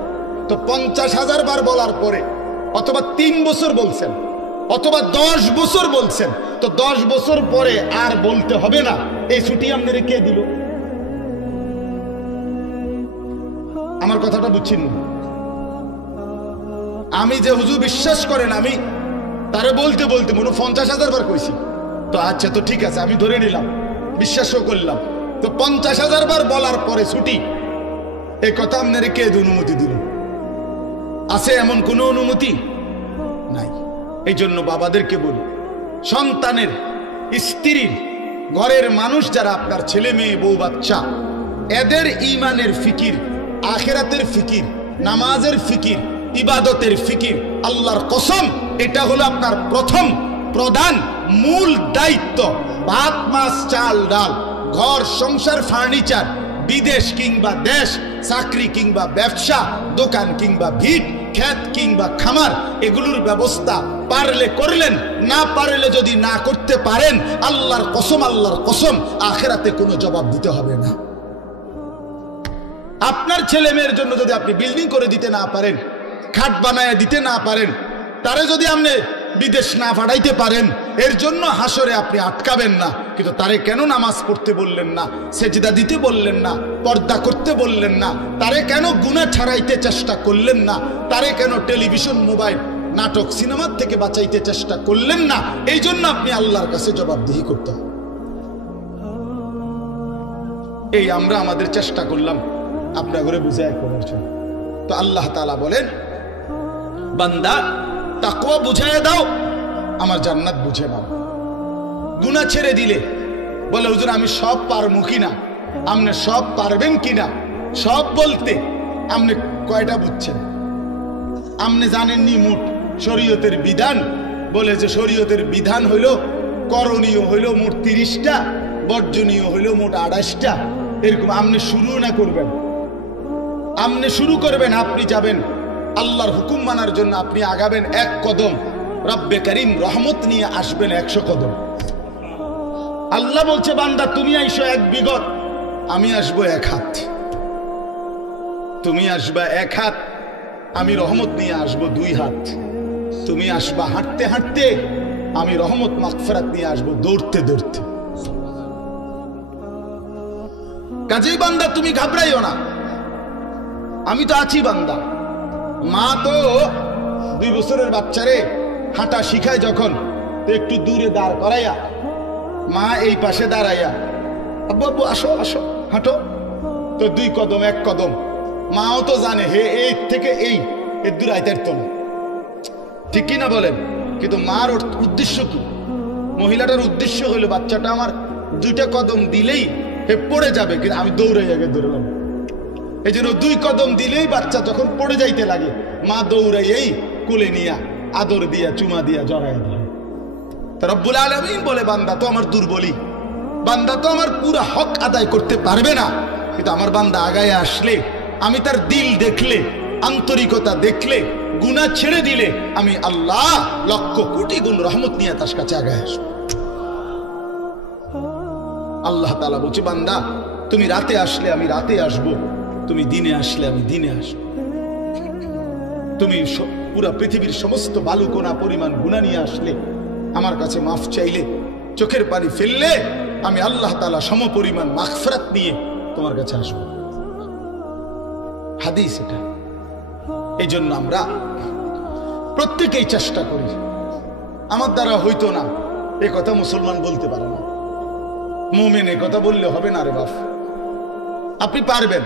তো 50,000 বার বলার পরে অথবা 3 বছর বলছেন, অথবা 10 বছর বলছেন, তো 10 বছর পরে আর বলতে হবে না। এই ছুটি আপনারে কে দিল? আমার কথাটা বুঝছেন? আমি যে হুজুর বিশ্বাস করেন, আমি তারে বলতে বলতে মনে 50,000 বার কইছি। তো আচ্ছা, তো ঠিক আছে, আমি ধরে নিলাম, বিশ্বাসও করলাম। তো 50,000 বার বলার পরে ছুটি, এই কথা আপনারে কে অনুমতি দিল? আছে এমন কোনো অনুমতি নাই। এই জন্য বাবাদেরকে বলি, সন্তানের, স্ত্রীর, ঘরের মানুষ যারা আপনার ছেলে মেয়ে বউ বাচ্চা, এদের ঈমানের ফিকির, আখিরাতের ফিকির, নামাজের ফিকির, ইবাদতের ফিকির, আল্লাহর কসম এটা হলো আপনার প্রথম প্রধান মূল দায়িত্ব। ভাত মাছ চাল ডাল, ঘর সংসার ফার্নিচার, বিদেশ কিংবা দেশ, চাকরি কিংবা ব্যবসা, দোকান কিংবা ভিট, ক্ষেত কিংবা খামার, এগুলোর ব্যবস্থা পারলে করলেন, না পারলে যদি না করতে পারেন, আল্লাহর কসম আখিরাতে কোনো জবাব দিতে হবে না। আপনার ছেলে মেয়ের জন্য যদি আপনি বিল্ডিং করে দিতে না পারেন, খাট বানায় দিতে না পারেন, তারে যদি আপনি বিদেশ না পাঠাইতে পারেন, এর জন্য হাসরে আপনি আটকাবেন না। কিন্তু তারে কেন নামাজ পড়তে বললেন না, সেজদা দিতে বললেন না, পর্দা করতে বললেন না, তারে কেন গুনাহ ছাড়াইতে চেষ্টা করলেন না, তারে কেন টেলিভিশন, মোবাইল, নাটক, সিনেমার থেকে বাঁচাইতে চেষ্টা করলেন না? এই জন্য আপনি আল্লাহর কাছে জবাবদিহি করতে হবে। এই আমরা আমাদের চেষ্টা করলাম আপনার ঘরে বুঝায় করার জন্য। তো আল্লাহ তাআলা বলেন, বান্দা তাকওয়া বুঝায় দাও, আমার জান্নাত বুঝে নাও। গুনাহ ছেড়ে দিলে বলে, হুজুর আমি সব পারমু কিনা? আপনি সব পারবেন কিনা? সব বলতে আপনি কয়টা বুঝছেন? আপনি জানেননি মোট শরীয়তের বিধান? বলে যে শরীয়তের বিধান হইল, করণীয় হইল মোট 30টা, বর্জনীয় হইল মোট 28টা। এরকম আপনি শুরু না করবেন, আপনি শুরু করবেন, আপনি যাবেন আল্লাহর হুকুম মানার জন্য, আপনি আগাবেন 1 কদম, রব্বে করিম রহমত নিয়ে আসবেন 100 কদম। আল্লাহ বলছে, বান্দা তুমি আইসো 1 বিঘত, আমি আসবো 1 হাত। তুমি আসবা 1 হাত, আমি রহমত নিয়ে আসবো 2 হাত। তুমি আসবা হাঁটতে হাঁটতে, আমি রহমত মাগফিরাত নিয়ে আসবো দৌড়তে দৌড়তে। কাজেই বান্দা তুমি ঘাবড়াইও না, আমি তো আছি বান্দা। মা তো 2 বছরের বাচ্চারে হাঁটা শিখায় যখন, তো একটু দূরে দাঁড় করাইয়া, মা এই পাশে দাঁড়াইয়া, আব্বু আব্বু আসো আসো হাঁটো, তো 2 কদম 1 কদম। মাও তো জানে হে এই থেকে এই এর দূর আইতে পারতো না, ঠিক কিনা বলেন? কিন্তু মার উদ্দেশ্য কি? মহিলাটার উদ্দেশ্য হইলো বাচ্চাটা আমার 2টা কদম দিলেই হে পড়ে যাবে, কিন্তু আমি দৌড়ে আগে দৌড়লাম। এই জন্য 2 কদম দিলেই বাচ্চা যখন পড়ে যাইতে লাগে, মা দৌড়াইয়েই কোলে নিয়া আদর দিয়া চুমা দিয়া জড়াই দেয়। রব্বুল আলামিন বলে, বান্দা তো আমার দুর্বলী, বান্দা তো আমার পুরো হক আদায় করতে পারবে না, কিন্তু আমার বান্দা আগায় আসলে, আমি তার দিল দেখলে, আন্তরিকতা দেখলে, গুনাহ ছেড়ে দিলে, আমি আল্লাহ লক্ষ কোটি গুণ রহমত নিয়ে তার কাছে আগায় আসবো। আল্লাহ তাআলা বলছে, বান্দা তুমি রাতে আসলে আমি রাতে আসবো, তুমি দিনে আসলে আমি দিনে আসবো। তুমি পুরা পৃথিবীর সমস্ত বালুকণা পরিমাণ গুনাহ নিয়ে আসলে, আমার কাছে মাফ চাইলে, চোখের পানি ফেললে, আমি আল্লাহ তাআলা সমপরিমাণ মাগফিরাত নিয়ে তোমার কাছে আসবো। হাদিস এটা। এই জন্য আমরা প্রত্যেকেই চেষ্টা করি। আমার দ্বারা হইতো না এ কথা মুসলমান বলতে পারে না, মুমিন এ কথা বললে হবে না রে বাপ। আপনি পারবেন,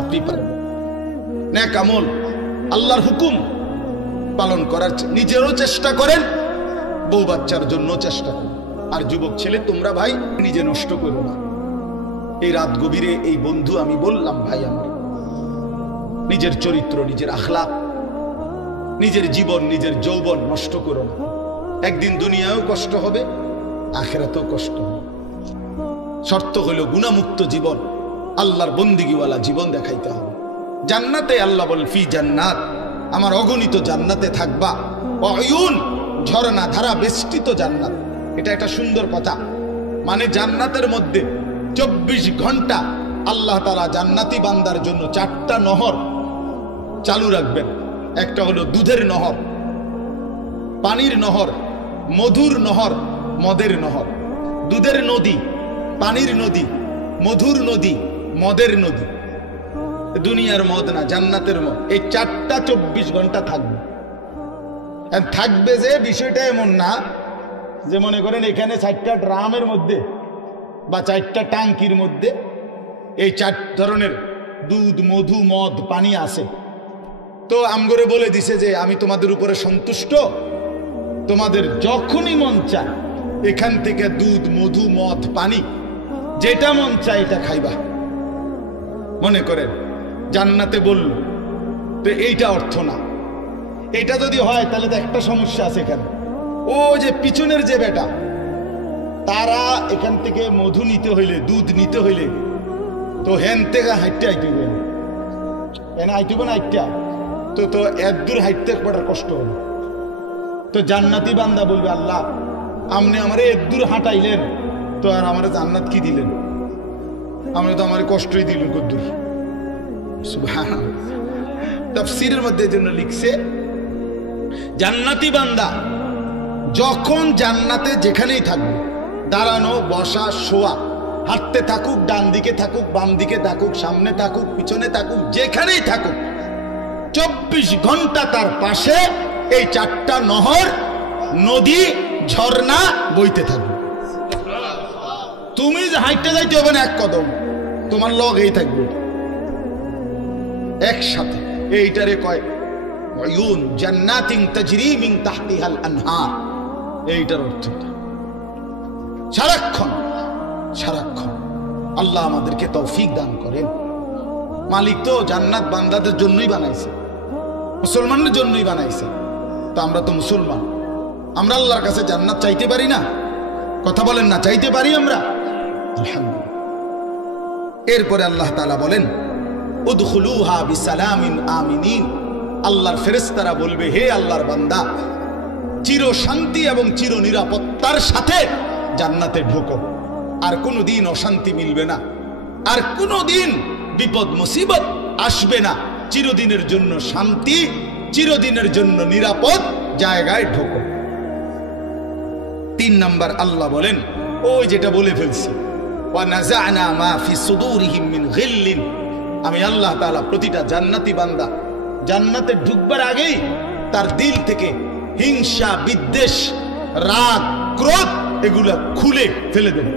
আপনি পারবেন। নেক আমল, আল্লাহর হুকুম পালন করার নিজেরও চেষ্টা করেন, বউ বাচ্চার জন্য চেষ্টা করেন। আর যুবক ছেলে, তোমরা ভাই নিজে নষ্ট করো না। এই রাত গভীরে এই বন্ধু আমি বললাম, ভাই আমার নিজের চরিত্র, নিজের আখলাক, নিজের জীবন, নিজের যৌবন নষ্ট করো না। একদিন দুনিয়ায়ও কষ্ট হবে, আখিরাতেও কষ্ট হবে। শর্ত হলো গুনাহমুক্ত জীবন, আল্লাহর বন্দিগিওয়ালা জীবন দেখাইতে হবে। জান্নাতে আল্লাহ বলেন, ফি জান্নাত, আমার অগণিত জান্নাতে থাকবা, অয়ুন, ঝর্ণা ধারা বেষ্টিত জান্নাত। এটা একটা সুন্দর কথা। মানে জান্নাতের মধ্যে 24 ঘন্টা আল্লাহ তাআলা জান্নাতি বান্দার জন্য 4টা নহর চালু রাখবেন। একটা হলো দুধের নহর, পানির নহর, মধুর নহর, মদের নহর, দুধের নদী, পানির নদী, মধুর নদী, মদের নদী। দুনিয়ার মদ না, জান্নাতের মদ। এই 4টা 24 ঘন্টা থাকবে। থাকবে যে বিষয়টা এমন না যে মনে করেন এখানে 4টা ড্রামের মধ্যে বা 4টা ট্যাঙ্কির মধ্যে এই 4 ধরনের দুধ, মধু, মদ, পানি আছে। তো আমগরে বলে দিছে যে আমি তোমাদের উপরে সন্তুষ্ট, তোমাদের যখনই মন চায় এখান থেকে দুধ, মধু, মদ, পানি যেটা মন চায় এটা খাইবা। মনে করেন জান্নাতে বলল, তো এইটা অর্থ না। এটা যদি হয় তাহলে তো একটা সমস্যা আছে এখানে। ও যে পিছনের যে বেটা, তারা এখান থেকে মধু নিতে হইলে, দুধ নিতে হইলে তো হেন থেকে হাইটে আইতে হবে, এনে আইতে হবে না আইটা, তো এত দূর হাইটতে বড় কষ্ট হবে। তো জান্নাতি বান্দা বলবে, আল্লাহ আপনি আমারে এত দূর হাঁটাইলেন, তো আর আমার জান্নাত কি দিলেন? আমরা তো আমার কষ্টই দিলেন কদ্দূর। সুবহানাল্লাহ। তাফসীরের মধ্যে জন্য লিখছে, জান্নাতি বান্দা যখন জান্নাতে যেখানেই থাকবে, দাঁড়ানো, বসা, শোয়া, হাঁটতে থাকুক, ডান দিকে থাকুক, বাম দিকে থাকুক, সামনে থাকুক, পিছনে থাকুক, যেখানেই থাকুক, 24 ঘন্টা তার পাশে এই 4টা নহর, নদী, ঝর্ণা বইতে থাকবে। তুমি যে হাইটে যাইতে হবে না এক কদম, তোমার লগেই থাকবে একসাথে। এইটারে কয় উয়ুন জান্নাতিন তাজরি মিন তাহতিহাল আনহার। এইটার অর্থ সারাক্ষণ সারাক্ষণ। আল্লাহ আমাদেরকে তৌফিক দান করেন। মালিক তো জান্নাত বান্দাদের জন্যই বানাইছে, মুসলমানদের জন্যই বানাইছে। তো আমরা তো মুসলমান, আমরা আল্লাহর কাছে জান্নাত চাইতে পারি না? কথা বলেন না, চাইতে পারি আমরা? আলহামদুলিল্লাহ। এরপরে আল্লাহ তাআলা বলেন, উদখুলুহা বিসালামিন আমিনিন। আল্লাহর ফেরেশতারা বলবে, হে আল্লাহর বান্দা, চির শান্তি এবং চির নিরাপত্তার সাথে জান্নাতে ঢোকো। আর কোনোদিন অশান্তি মিলবে না, আর কোনোদিন বিপদ মুসিবত আসবে না। চিরদিনের জন্য শান্তি, চিরদিনের জন্য নিরাপদ জায়গায় ঢোকো। 3 নাম্বার আল্লাহ বলেন, ওই যেটা বলে ফেলছি, ওয়া নাযা'না মা ফি সুদুরিহিম মিন গিল্লিন। আমি আল্লাহ তাআলা প্রতিটা জান্নাতি বান্দা জান্নাতে ঢুকবার আগেই তার দিল থেকে হিংসা, বিদ্বেষ, রাগ, ক্রোধ এগুলা খুলে ফেলে দেন।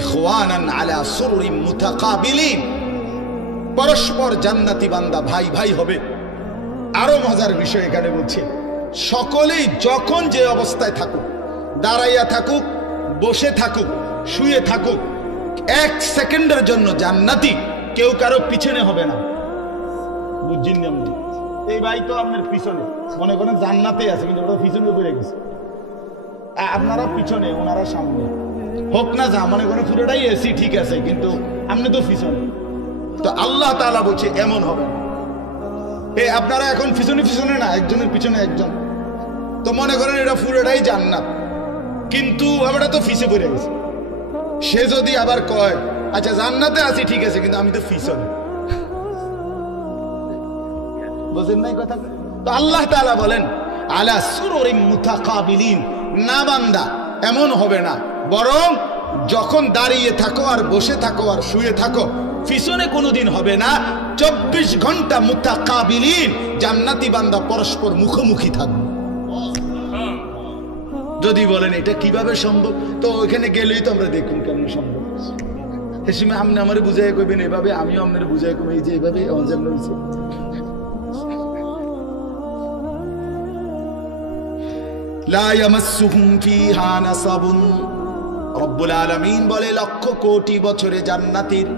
ইখওয়ানান আলা সুররিন মুতাকাবিলিন। পরস্পর জান্নাতি বান্দা ভাই ভাই হবে। আরো মজার বিষয় এখানে বলছে, সকলেই যখন যে অবস্থায় থাকুক, দাঁড়াইয়া থাকুক, বসে থাকুক, শুয়ে থাকুক, 1 সেকেন্ডের জন্য জান্নাতি কেউ কারো পিছনে হবে না। বুঝছেন? এই ভাই তো আপনার পিছনে, মনে করেন জান্নাতে আছে কিন্তু ওটা পিছনে পড়ে গেছে, আপনারা পিছনে, ওনারা সামনে, হোক না যা, মনে করেন পুরোটাই এসি, ঠিক আছে, কিন্তু আপনি তো পিছনে। তো আল্লাহ তাআলা বলছে এমন হবে না। আপনারা এখন পিছনে পিছনে না, একজনের পিছনে একজন। তো মনে করেন এটা পুরোটাই জান্নাত, কিন্তু আমরা তো ফিসে পড়ে গেছি। সে যদি আবার কয়, আচ্ছা জান্নাতে আছি ঠিক আছে, কিন্তু আমি তো পিছনে, বুঝেন নাই কথা? তো আল্লাহ তাআলা বলেন, আলা সুরুরিন মুতাকাবিলিন। না বান্দা, এমন হবে না, বরং যখন দাঁড়িয়ে থাকো আর বসে থাকো আর শুয়ে থাকো, পিছনে কোনোদিন হবে না। 24 ঘন্টা মুতাকাবিলিন, জান্নাতি বান্দা পরস্পর মুখোমুখি থাকবে। যদি বলেন এটা কিভাবে সম্ভব, তো ওইখানে গেলেই তো আমরা দেখুন কেমন সম্ভব। হেসিমে আপনি আমার বুঝাই কইবেন এভাবে, আমিও আপনার বুঝাই কই এই যে এইভাবে অঞ্জন রয়েছে। লা ইয়ামাসসুহুম ফিহা নাসাবুন। রব্বুল আলামিন বলে, লক্ষ কোটি বছরে জান্নাতীর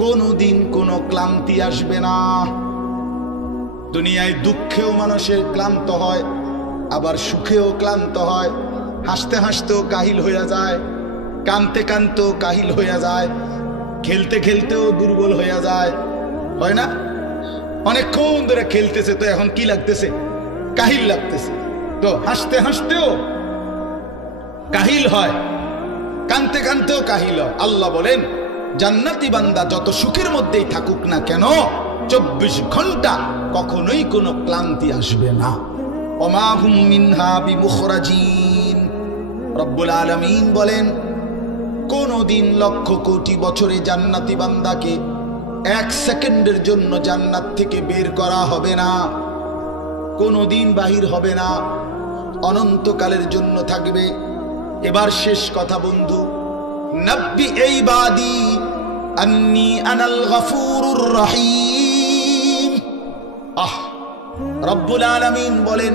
কোনোদিন কোনো ক্লান্তি আসবে না। দুনিয়ায় দুঃখেও মানুষের ক্লান্ত হয়, আবার সুখেও ক্লান্ত হয়। হাসতে হাসতেও কাহিল হইয়া যায়, কানতে কানতেও কাহিল হইয়া যায়, খেলতে খেলতেও দুর্বল হইয়া যায়, হয় না? অনেকক্ষণ ধরে খেলতেছে, তো এখন কি লাগতেছে? কাহিল লাগতেছে। তো হাসতে হাসতেও কাহিল হয়, কানতে কানতেও কাহিল হয়। আল্লাহ বলেন, জান্নাতি বান্দা যত সুখের মধ্যেই থাকুক না কেন, 24 ঘন্টা কখনোই কোনো ক্লান্তি আসবে না। ওমা হুম মিনহা বিমুখরাজিন। রব্বুল আলামিন বলেন, কোনদিন লক্ষ কোটি বছরে জান্নাতি বান্দাকে এক সেকেন্ডের জন্য জান্নাত থেকে বের করা হবে না, কোনদিন বাহির হবে না, অনন্তকালের জন্য থাকবে। এবার শেষ কথা বন্ধু, নব্বি ইবাদি আন্নী আনাল গফুরুর রহিম। রব্বুল আলামিন বলেন,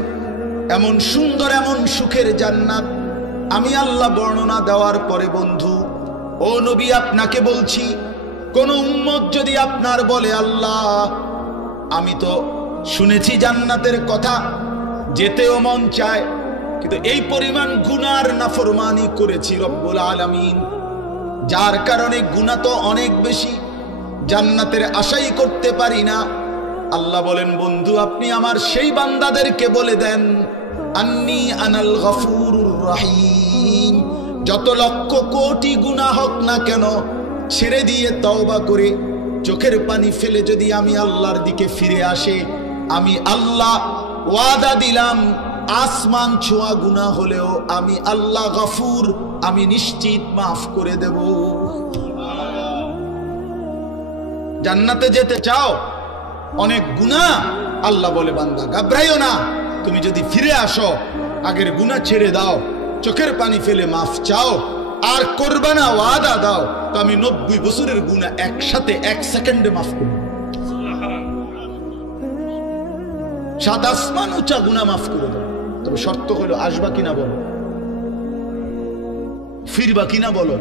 এমন সুন্দর এমন সুখের জান্নাত আমি আল্লাহ বর্ণনা দেওয়ার পরে বন্ধু ও নবী আপনাকে বলছি, কোন উম্মত যদি আপনার বলে আল্লাহ আমি তো শুনেছি জান্নাতের কথা, যেতেও মন চায়, কিন্তু এই পরিমাণ গুনার নাফরমানি করেছি রব্বুল আলামিন, যার কারণে গুনাহ তো অনেক বেশি, জান্নাতের আশাই করতে পারি না। আল্লাহ বলেন, বন্ধু আপনি আমার সেই বান্দাদেরকে বলে দেন, আন্নী আনাল গফুরুর রহিম। যত লক্ষ কোটি গুনাহ হোক না কেন, ছেড়ে দিয়ে তওবা করে চোখের পানি ফেলে যদি আমি আল্লাহর দিকে ফিরে আসে, আমি আল্লাহ ওয়াদা দিলাম, আসমান ছোঁয়া গুনাহ হলেও আমি আল্লাহ গফুর, আমি নিশ্চিত মাফ করে দেব। জান্নাতে যেতে চাও, অনেক গুনাহ, আল্লাহ বলে বান্দা ঘাবড়াইও না, তুমি যদি ফিরে আসো, আগের গুনাহ ছেড়ে দাও, চোখের পানি ফেলে মাফ চাও, আর করবে না ওয়াদা দাও, তো আমি 90 বছরের গুনাহ একসাথে এক সেকেন্ডে মাফ করব। সাত আসমান উঁচা গুনাহ মাফ করে দাও, তবে শর্ত হলো আসবা কিনা বলো, ফিরবা কিনা বলো,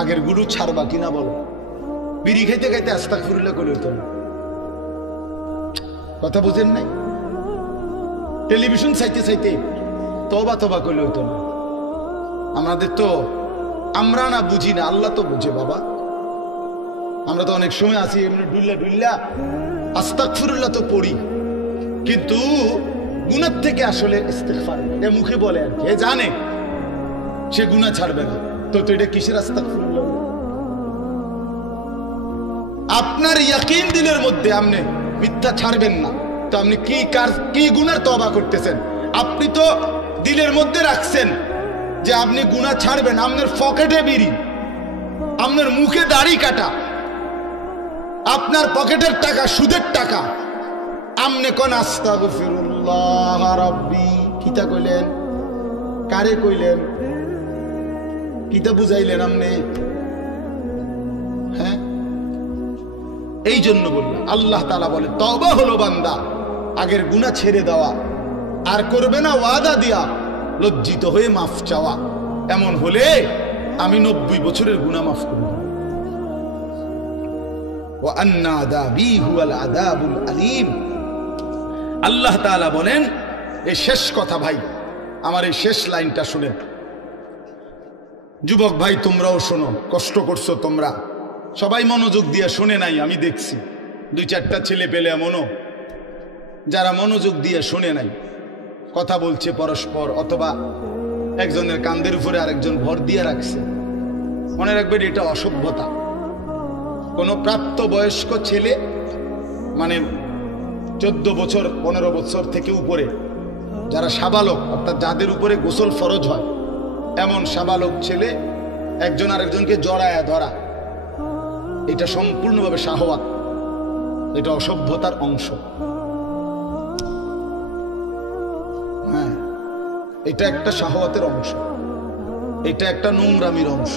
আগের গুরু ছাড়বা কিনা বলো। বিড়ি খাইতে খাইতে আস্তাগফিরুল্লাহ করে হতো না, কথা বুঝেন নাই? টেলিভিশন চাইতে চাইতে তওবা তওবা করলে হতো না। আমাদের তো আমরা না বুঝি না, আল্লাহ তো বুঝে বাবা। আমরা তো অনেক সময় আছি এমনি ডুল্লা ডুল্লা আস্তাগফিরুল্লাহ তো পড়ি, কিন্তু গুনাহ থেকে আসলে ইস্তিগফার এ মুখে বলে আর কি, এ জানে সে গুনাহ ছাড়বে না, তো এটা কিসের আস্তাগফিরুল্লাহ? আপনার ইয়াকিন দিলের মধ্যে আপনি মিথ্যা ছাড়বেন না, তো আপনি কি গুনার তওবা করতেছেন? আপনি তো দিলের মধ্যে রাখছেন যে আপনি গুনাহ ছাড়বেন, আপনার পকেটে বিড়ি, আপনার মুখে দাড়ি কাটা, আপনার পকেটের টাকা সুদের টাকা, আপনি কোন আস্তাগফিরুল্লাহ রাব্বি কিতা কইলেন? কারে কইলেন? কিতা বুঝাইলেন আপনি? হ্যাঁ, এই জন্য বললাম, আল্লাহ তাআলা বলে তওবা হলো বান্দা আগের গুনাহ ছেড়ে দেওয়া, আর করবে না ওয়াদা দিয়া লজ্জিত হয়ে মাফ চাওয়া। এমন হলে আমি 90 বছরের গুনাহ মাফ করব। ওয়া আন্না আযাবি হুয়াল আযাবুল আলীম। আল্লাহ তাআলা বলেন, এই শেষ কথা ভাই, আমার এই শেষ লাইনটা শুনেন। যুবক ভাই তোমরাও শোনো, কষ্ট করছো তোমরা, সবাই মনোযোগ দিয়ে শুনে নাই, আমি দেখছি 2-4টা ছেলে পেলে এমনও যারা মনোযোগ দিয়ে শুনে নাই, কথা বলছে পরস্পর, অথবা একজনের কান্দের উপরে আরেকজন ভর দিয়ে রাখছে। মনে রাখবেন, এটা অসভ্যতা। কোনো প্রাপ্ত বয়স্ক ছেলে, মানে 14 বছর 15 বছর থেকে উপরে যারা সাবালক, অর্থাৎ যাদের উপরে গোসল ফরজ হয়, এমন সাবালক ছেলে একজন আরেকজনকে জড়ায়া ধরা, এটা সম্পূর্ণভাবে শাহওয়াত, এটা অসভ্যতার অংশ। হ্যাঁ, এটা একটা শাহওয়াতের অংশ, এটা একটা নোংরামির অংশ।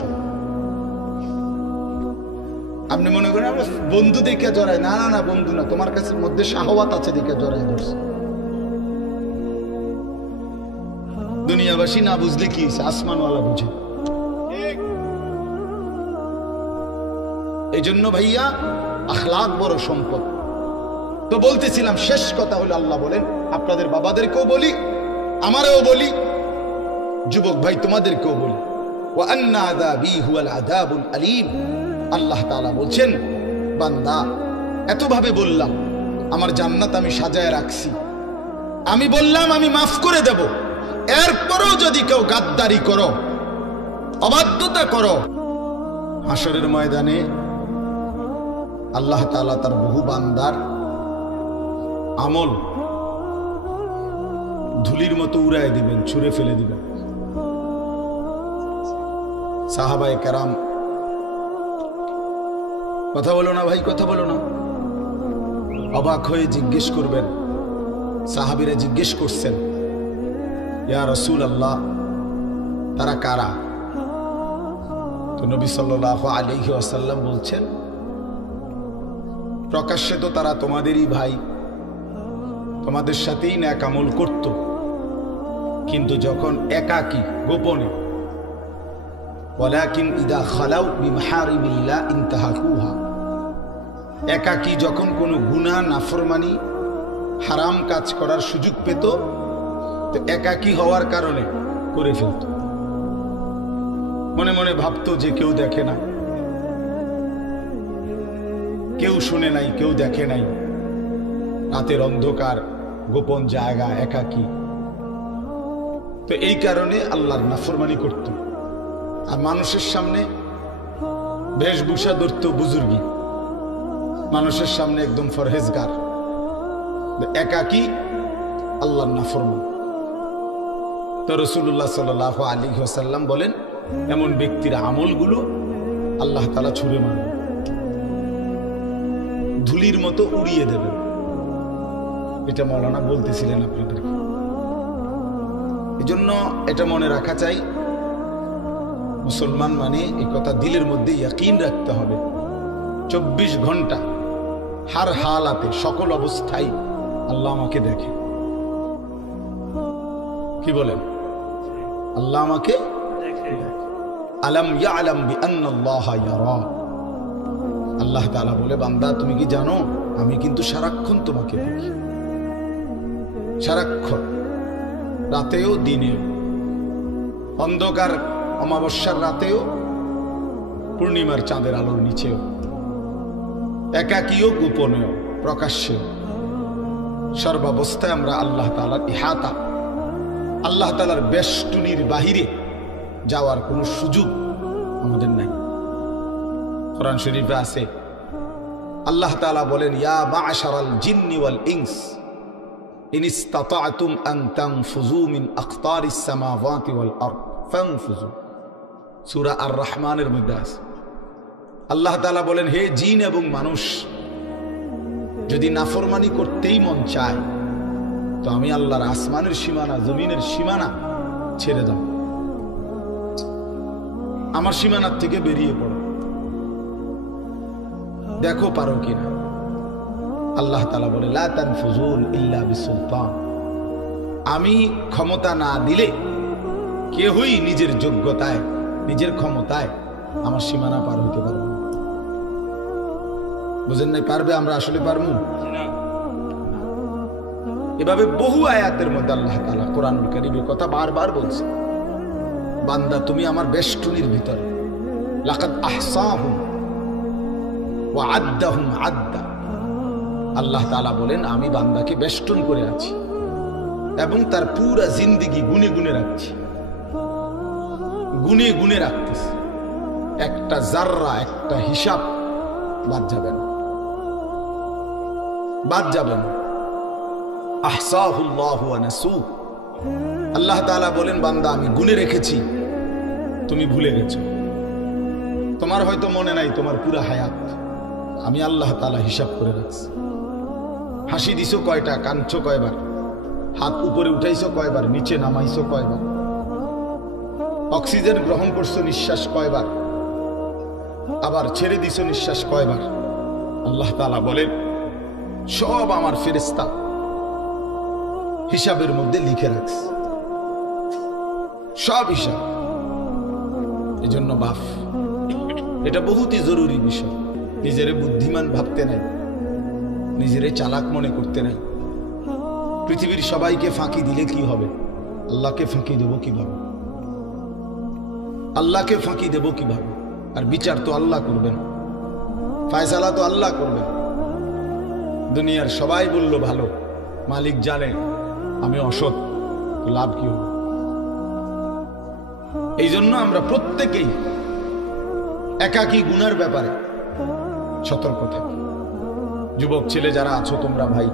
আপনি মনে করেন আমরা বন্ধু দেখে জড়াই, না না না, বন্ধু না, তোমার কাছে মধ্যে শাহওয়াত আছে দেখে জড়াই ধরছে। দুনিয়াবাসী না বুঝলে কি হয়েছে, আসমানওয়ালা বুঝে। এই জন্য ভাইয়া আখলাক বড় সম্পদ। তো বলতেছিলাম, শেষ কথা হলো, আল্লাহ বলেন আপনাদের বাবাদেরকেও বলি, আমারও বলি, যুবক ভাই তোমাদেরকেও বলি, ওয়া আন্না আযাবি হুয়াল আযাবুল আলীম। আল্লাহ তাআলা বলছেন, বান্দা এতভাবে বললাম, আমার জান্নাত আমি সাজায় রাখছি, আমি বললাম আমি মাফ করে দেব, এরপরও যদি কেউ গাদ্দারি করো, অবাধ্যতা করো, হাসরের ময়দানে আল্লাহ তাআলা তার বহু বান্দার আমল ধুলির মতো উড়ায় দিবেন, ছুঁড়ে ফেলে দিবেন। সাহাবায়ে কেরাম, কথা বলো না ভাই, কথা বলো না, অবাক হয়ে জিজ্ঞেস করবেন। সাহাবীরা জিজ্ঞেস করছেন, ইয়া রাসূলুল্লাহ, তারা কারা? তো নবী সাল্লাল্লাহু আলাইহি ওয়াসাল্লাম বলছেন, প্রকাশ্যে তো তারা তোমাদেরই ভাই, তোমাদের সাথেই নেক আমল করত, কিন্তু যখন একাকী গোপনে, ওয়ালাকিন ইদা খালাউ বিমাহারিমিল্লাহ ইনতাহাকুহা, একাকী যখন কোনো গুনাহ, নাফরমানি, হারাম কাজ করার সুযোগ পেত, তো একাকী হওয়ার কারণে করে ফেলত। মনে মনে ভাবতো যে কেউ দেখে না, কেউ শুনে নাই, কেউ দেখে নাই, রাতের অন্ধকার, গোপন জায়গা, একাকী। তো এই কারণে আল্লাহর নাফরমানি করত। আর মানুষের সামনে বেশভূষা ধরত বুজুর্গি, মানুষের সামনে একদম ফরহেজগার, একাকী আল্লাহর নাফরমান। তো রাসূলুল্লাহ সাল্লাল্লাহু আলাইহি ওয়াসাল্লাম বলেন, এমন ব্যক্তির আমলগুলো আল্লাহ তাআলা ছুঁড়ে মারবেন, ধুলির মতো উড়িয়ে দেবেন। এটা মাওলানা বলতেছিলেন আপনাদেরকে। এই জন্য এটা মনে রাখা চাই, মুসলমান মানে এই কথা দিলের মধ্যে ইয়াকিন রাখতে হবে, 24 ঘন্টা হার হালাতে, সকল অবস্থায় আল্লাহ আমাকে দেখে। কি বলেন? আল্লাহ আমাকে দেখে। আলাম ইয়ালাম বিআন্নাল্লাহা ইয়ারা, আল্লাহ তাআলা বলে, বান্দা তুমি কি জানো আমি কিন্তু সারাক্ষণ তোমাকে দেখি, সারাক্ষণ, রাতেও দিনেও, অন্ধকার অমাবস্যার রাতেও, পূর্ণিমার চাঁদের আলোর নিচেও, একাকীও গোপনেও প্রকাশ্যেও, সর্বাবস্থায় আমরা আল্লাহ তাআলার ইহাতা, আল্লাহ তাআলার বেষ্টনীর বাহিরে যাওয়ার কোনো সুযোগ আমাদের নাই। কোরআন শরীফে আছে, আল্লাহ তাআলা বলেন, ইয়া মা'শারাল জিন্নি ওয়াল ইনস ইন ইসতাতা'তুম আন তানফুযু মিন আকতারিস সামাওয়াতি ওয়াল আরদ ফানফুযু। সূরা আর রহমানের মধ্যে আছে। আল্লাহ তাআলা বলেন, হে জিন এবং মানুষ, যদি নাফরমানি করতেই মন চায় তো আমি আল্লাহর আসমানের সীমানা, জমিনের সীমানা ছেড়ে দাও, আমার সীমানার থেকে বেরিয়ে পড়ো, দেখো পারো কিনা। আল্লাহ তাআলা বলে, লা তানফুজুন ইল্লা বিসুলতান, আমি ক্ষমতা না দিলে কেউই নিজের যোগ্যতায়, নিজের ক্ষমতায় আমার সীমানা পার হইতে পারবে না। বুঝেন নাই? পারবে? আমরা আসলে পারবো? এভাবে বহু আয়াতের মধ্যে আল্লাহ তাআলা কোরআনুল কারীমের কথা বারবার বলছে, বান্দা তুমি আমার বেষ্টনীর ভিতরে, লাকাদ আহসাহুম ওয়া আদ্দাহুম আদ্দা। আল্লাহ তাআলা বলেন, আমি বান্দাকে বেষ্টন করে আছি এবং তার পুরা জিন্দেগি গুনে গুনে রাখছি, গুনে গুনে রাখতেছি, একটা জাররা, একটা হিসাব বাদ যাবে না, বাদ যাবে না। আহসাহুল্লাহু ওয়া নাসু। আল্লাহ তাআলা বলেন, বান্দা আমি গুনে রেখেছি, তুমি ভুলে গেছো, তোমার হয়তো মনে নাই তোমার পুরা হায়াত, আমি আল্লাহ তাআলা হিসাব করে রাখছি। হাসি দিছো কয়টা, কাঁদছো কয়বার, হাত উপরে উঠাইছো কয়বার, নিচে নামাইছো কয়বার, অক্সিজেন গ্রহণ করছো নিঃশ্বাস কয়বার, আবার ছেড়ে দিছো নিঃশ্বাস কয়বার। আল্লাহ তাআলা বলেন, সব আমার ফেরেশতা হিসাবের মধ্যে লিখে রাখছে, সব হিসাব। এজন্য বাপ, এটা বহুতই জরুরি বিষয়। নিজেরে বুদ্ধিমান ভাবতে নাই, নিজেরে চালাক মনে করতে নাই। পৃথিবীর সবাইকে ফাঁকি দিলে কি হবে? আল্লাহকে ফাঁকি দেব কিভাবে? আল্লাহকে ফাঁকি দেব কিভাবে? আর বিচার তো আল্লাহ করবেন, ফায়সালা তো আল্লাহ করবেন। দুনিয়ার সবাই বলল ভালো, মালিক জানে আমি অসৎ, লাভ কি হবে? এই জন্য আমরা প্রত্যেকেই একাকী গুনার ব্যাপারে সতর্ক থাকি। যুবক ছেলে যারা আছো তোমরা ভাই,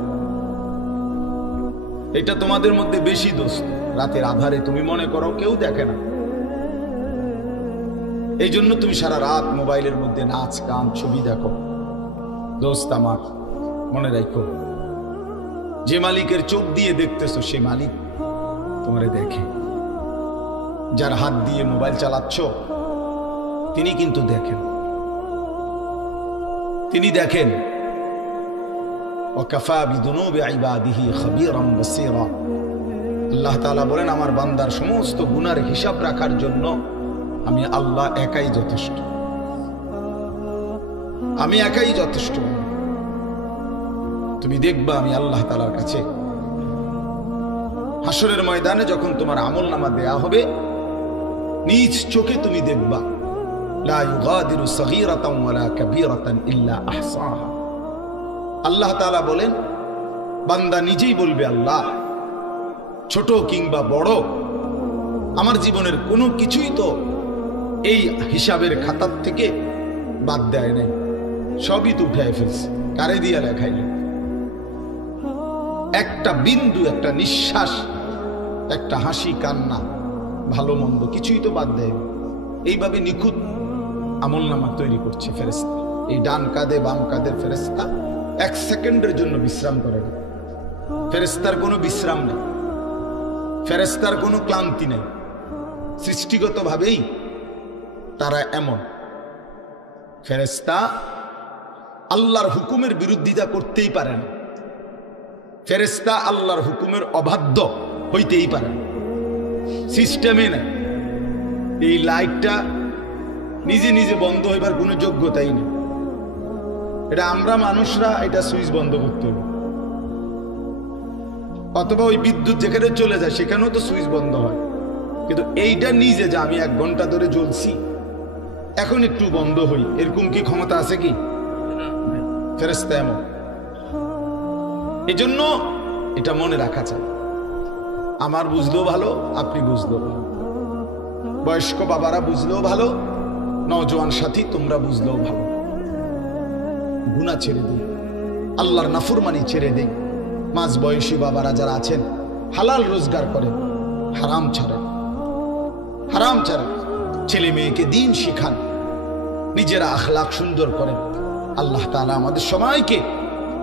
এটা তোমাদের মধ্যে বেশি দোস্ত। রাতের আধারে তুমি মনে করো কেউ দেখে না, এই জন্য তুমি সারা রাত মোবাইলের মধ্যে নাচ গান ছবি দেখো। দোস্ত আমার, মনে রাখো, যে মালিকের চোখ দিয়ে দেখতেছো সে মালিক তোমারে দেখে। যার হাত দিয়ে মোবাইল চালাচ্ছ তিনি কিন্তু দেখেন, তিনি দেখেন। ওয়াকাফা বিদুনুবি ইবাদিহি খাবীরাম বাসীরা। আল্লাহ তাআলা বলেন, আমার বান্দার সমস্ত গুনার হিসাব রাখার জন্য আমি আল্লাহ একাই যথেষ্ট, আমি একাই যথেষ্ট। তুমি দেখবা আমি আল্লাহ তাআলার কাছে হাসরের ময়দানে যখন তোমার আমলনামা দেয়া হবে, নিজ চোখে তুমি দেখবা লা ইউগাদিরু সগীরাতান ওয়ালা কাবীরাতান ইল্লা আহসাহা। আল্লাহ তাআলা বলেন, বান্দা নিজেই বলবে, আল্লাহ ছোট কিংবা বড় আমার জীবনের কোনো কিছুই তো এই হিসাবের খাতার থেকে বাদ দেয় নাই, সবই তো উঠায় ফেলছে। কারে দিয়া লেখাইল? একটা বিন্দু, একটা নিঃশ্বাস, একটা হাসি কান্না, ভালো মন্দ কিছুই তো বাদ দেয়। এইভাবে নিখুঁত আমলনামা তৈরি করছে ফেরেশতা। এই ডান কাঁধে বাম কাঁধের ফেরেশতা এক সেকেন্ডের জন্য বিশ্রাম করে না। ফেরেশতার কোনো বিশ্রাম নেই, ফেরেশতার কোনো ক্লান্তি নেই। সৃষ্টিগতভাবেই তারা এমন। ফেরেশতা আল্লাহর হুকুমের বিরোধিতা করতেই পারে না, ফেরেশতা আল্লাহর হুকুমের অবাধ্য হইতেই পারে না, সিস্টেমে নেই। এই লাইটটা নিজে নিজে বন্ধ হইবার কোনো যোগ্যতাই নেই। এটা আমরা মানুষরা এটা সুইচ বন্ধ করতে হবে, অথবা ওই বিদ্যুৎ যেখানে চলে যায় সেখানেও তো সুইচ বন্ধ হয়। কিন্তু এইটা নিজে যে আমি 1 ঘন্টা ধরে জ্বলছি, এখন একটু বন্ধ হই, এরকম কি ক্ষমতা আছে কি? ফেরেশতা এমন। এজন্য এটা মনে রাখা চাই। আমার বুঝলেও ভালো, আপনি বুঝলেও ভালো, বয়স্ক বাবারা বুঝলেও ভালো, নওজোয়ান সাথী তোমরা বুঝলেও ভালো। গুনাহ ছেড়ে দিই, আল্লাহর নাফরমানি ছেড়ে দিই। মাঝ বয়সী বাবারা যারা আছেন, হালাল রোজগার করেন, হারাম ছাড়েন, হারাম ছাড়েন। ছেলে মেয়েকে দিন শিখান, নিজেরা আখলাক সুন্দর করেন। আল্লাহ তাআলা আমাদের সবাইকে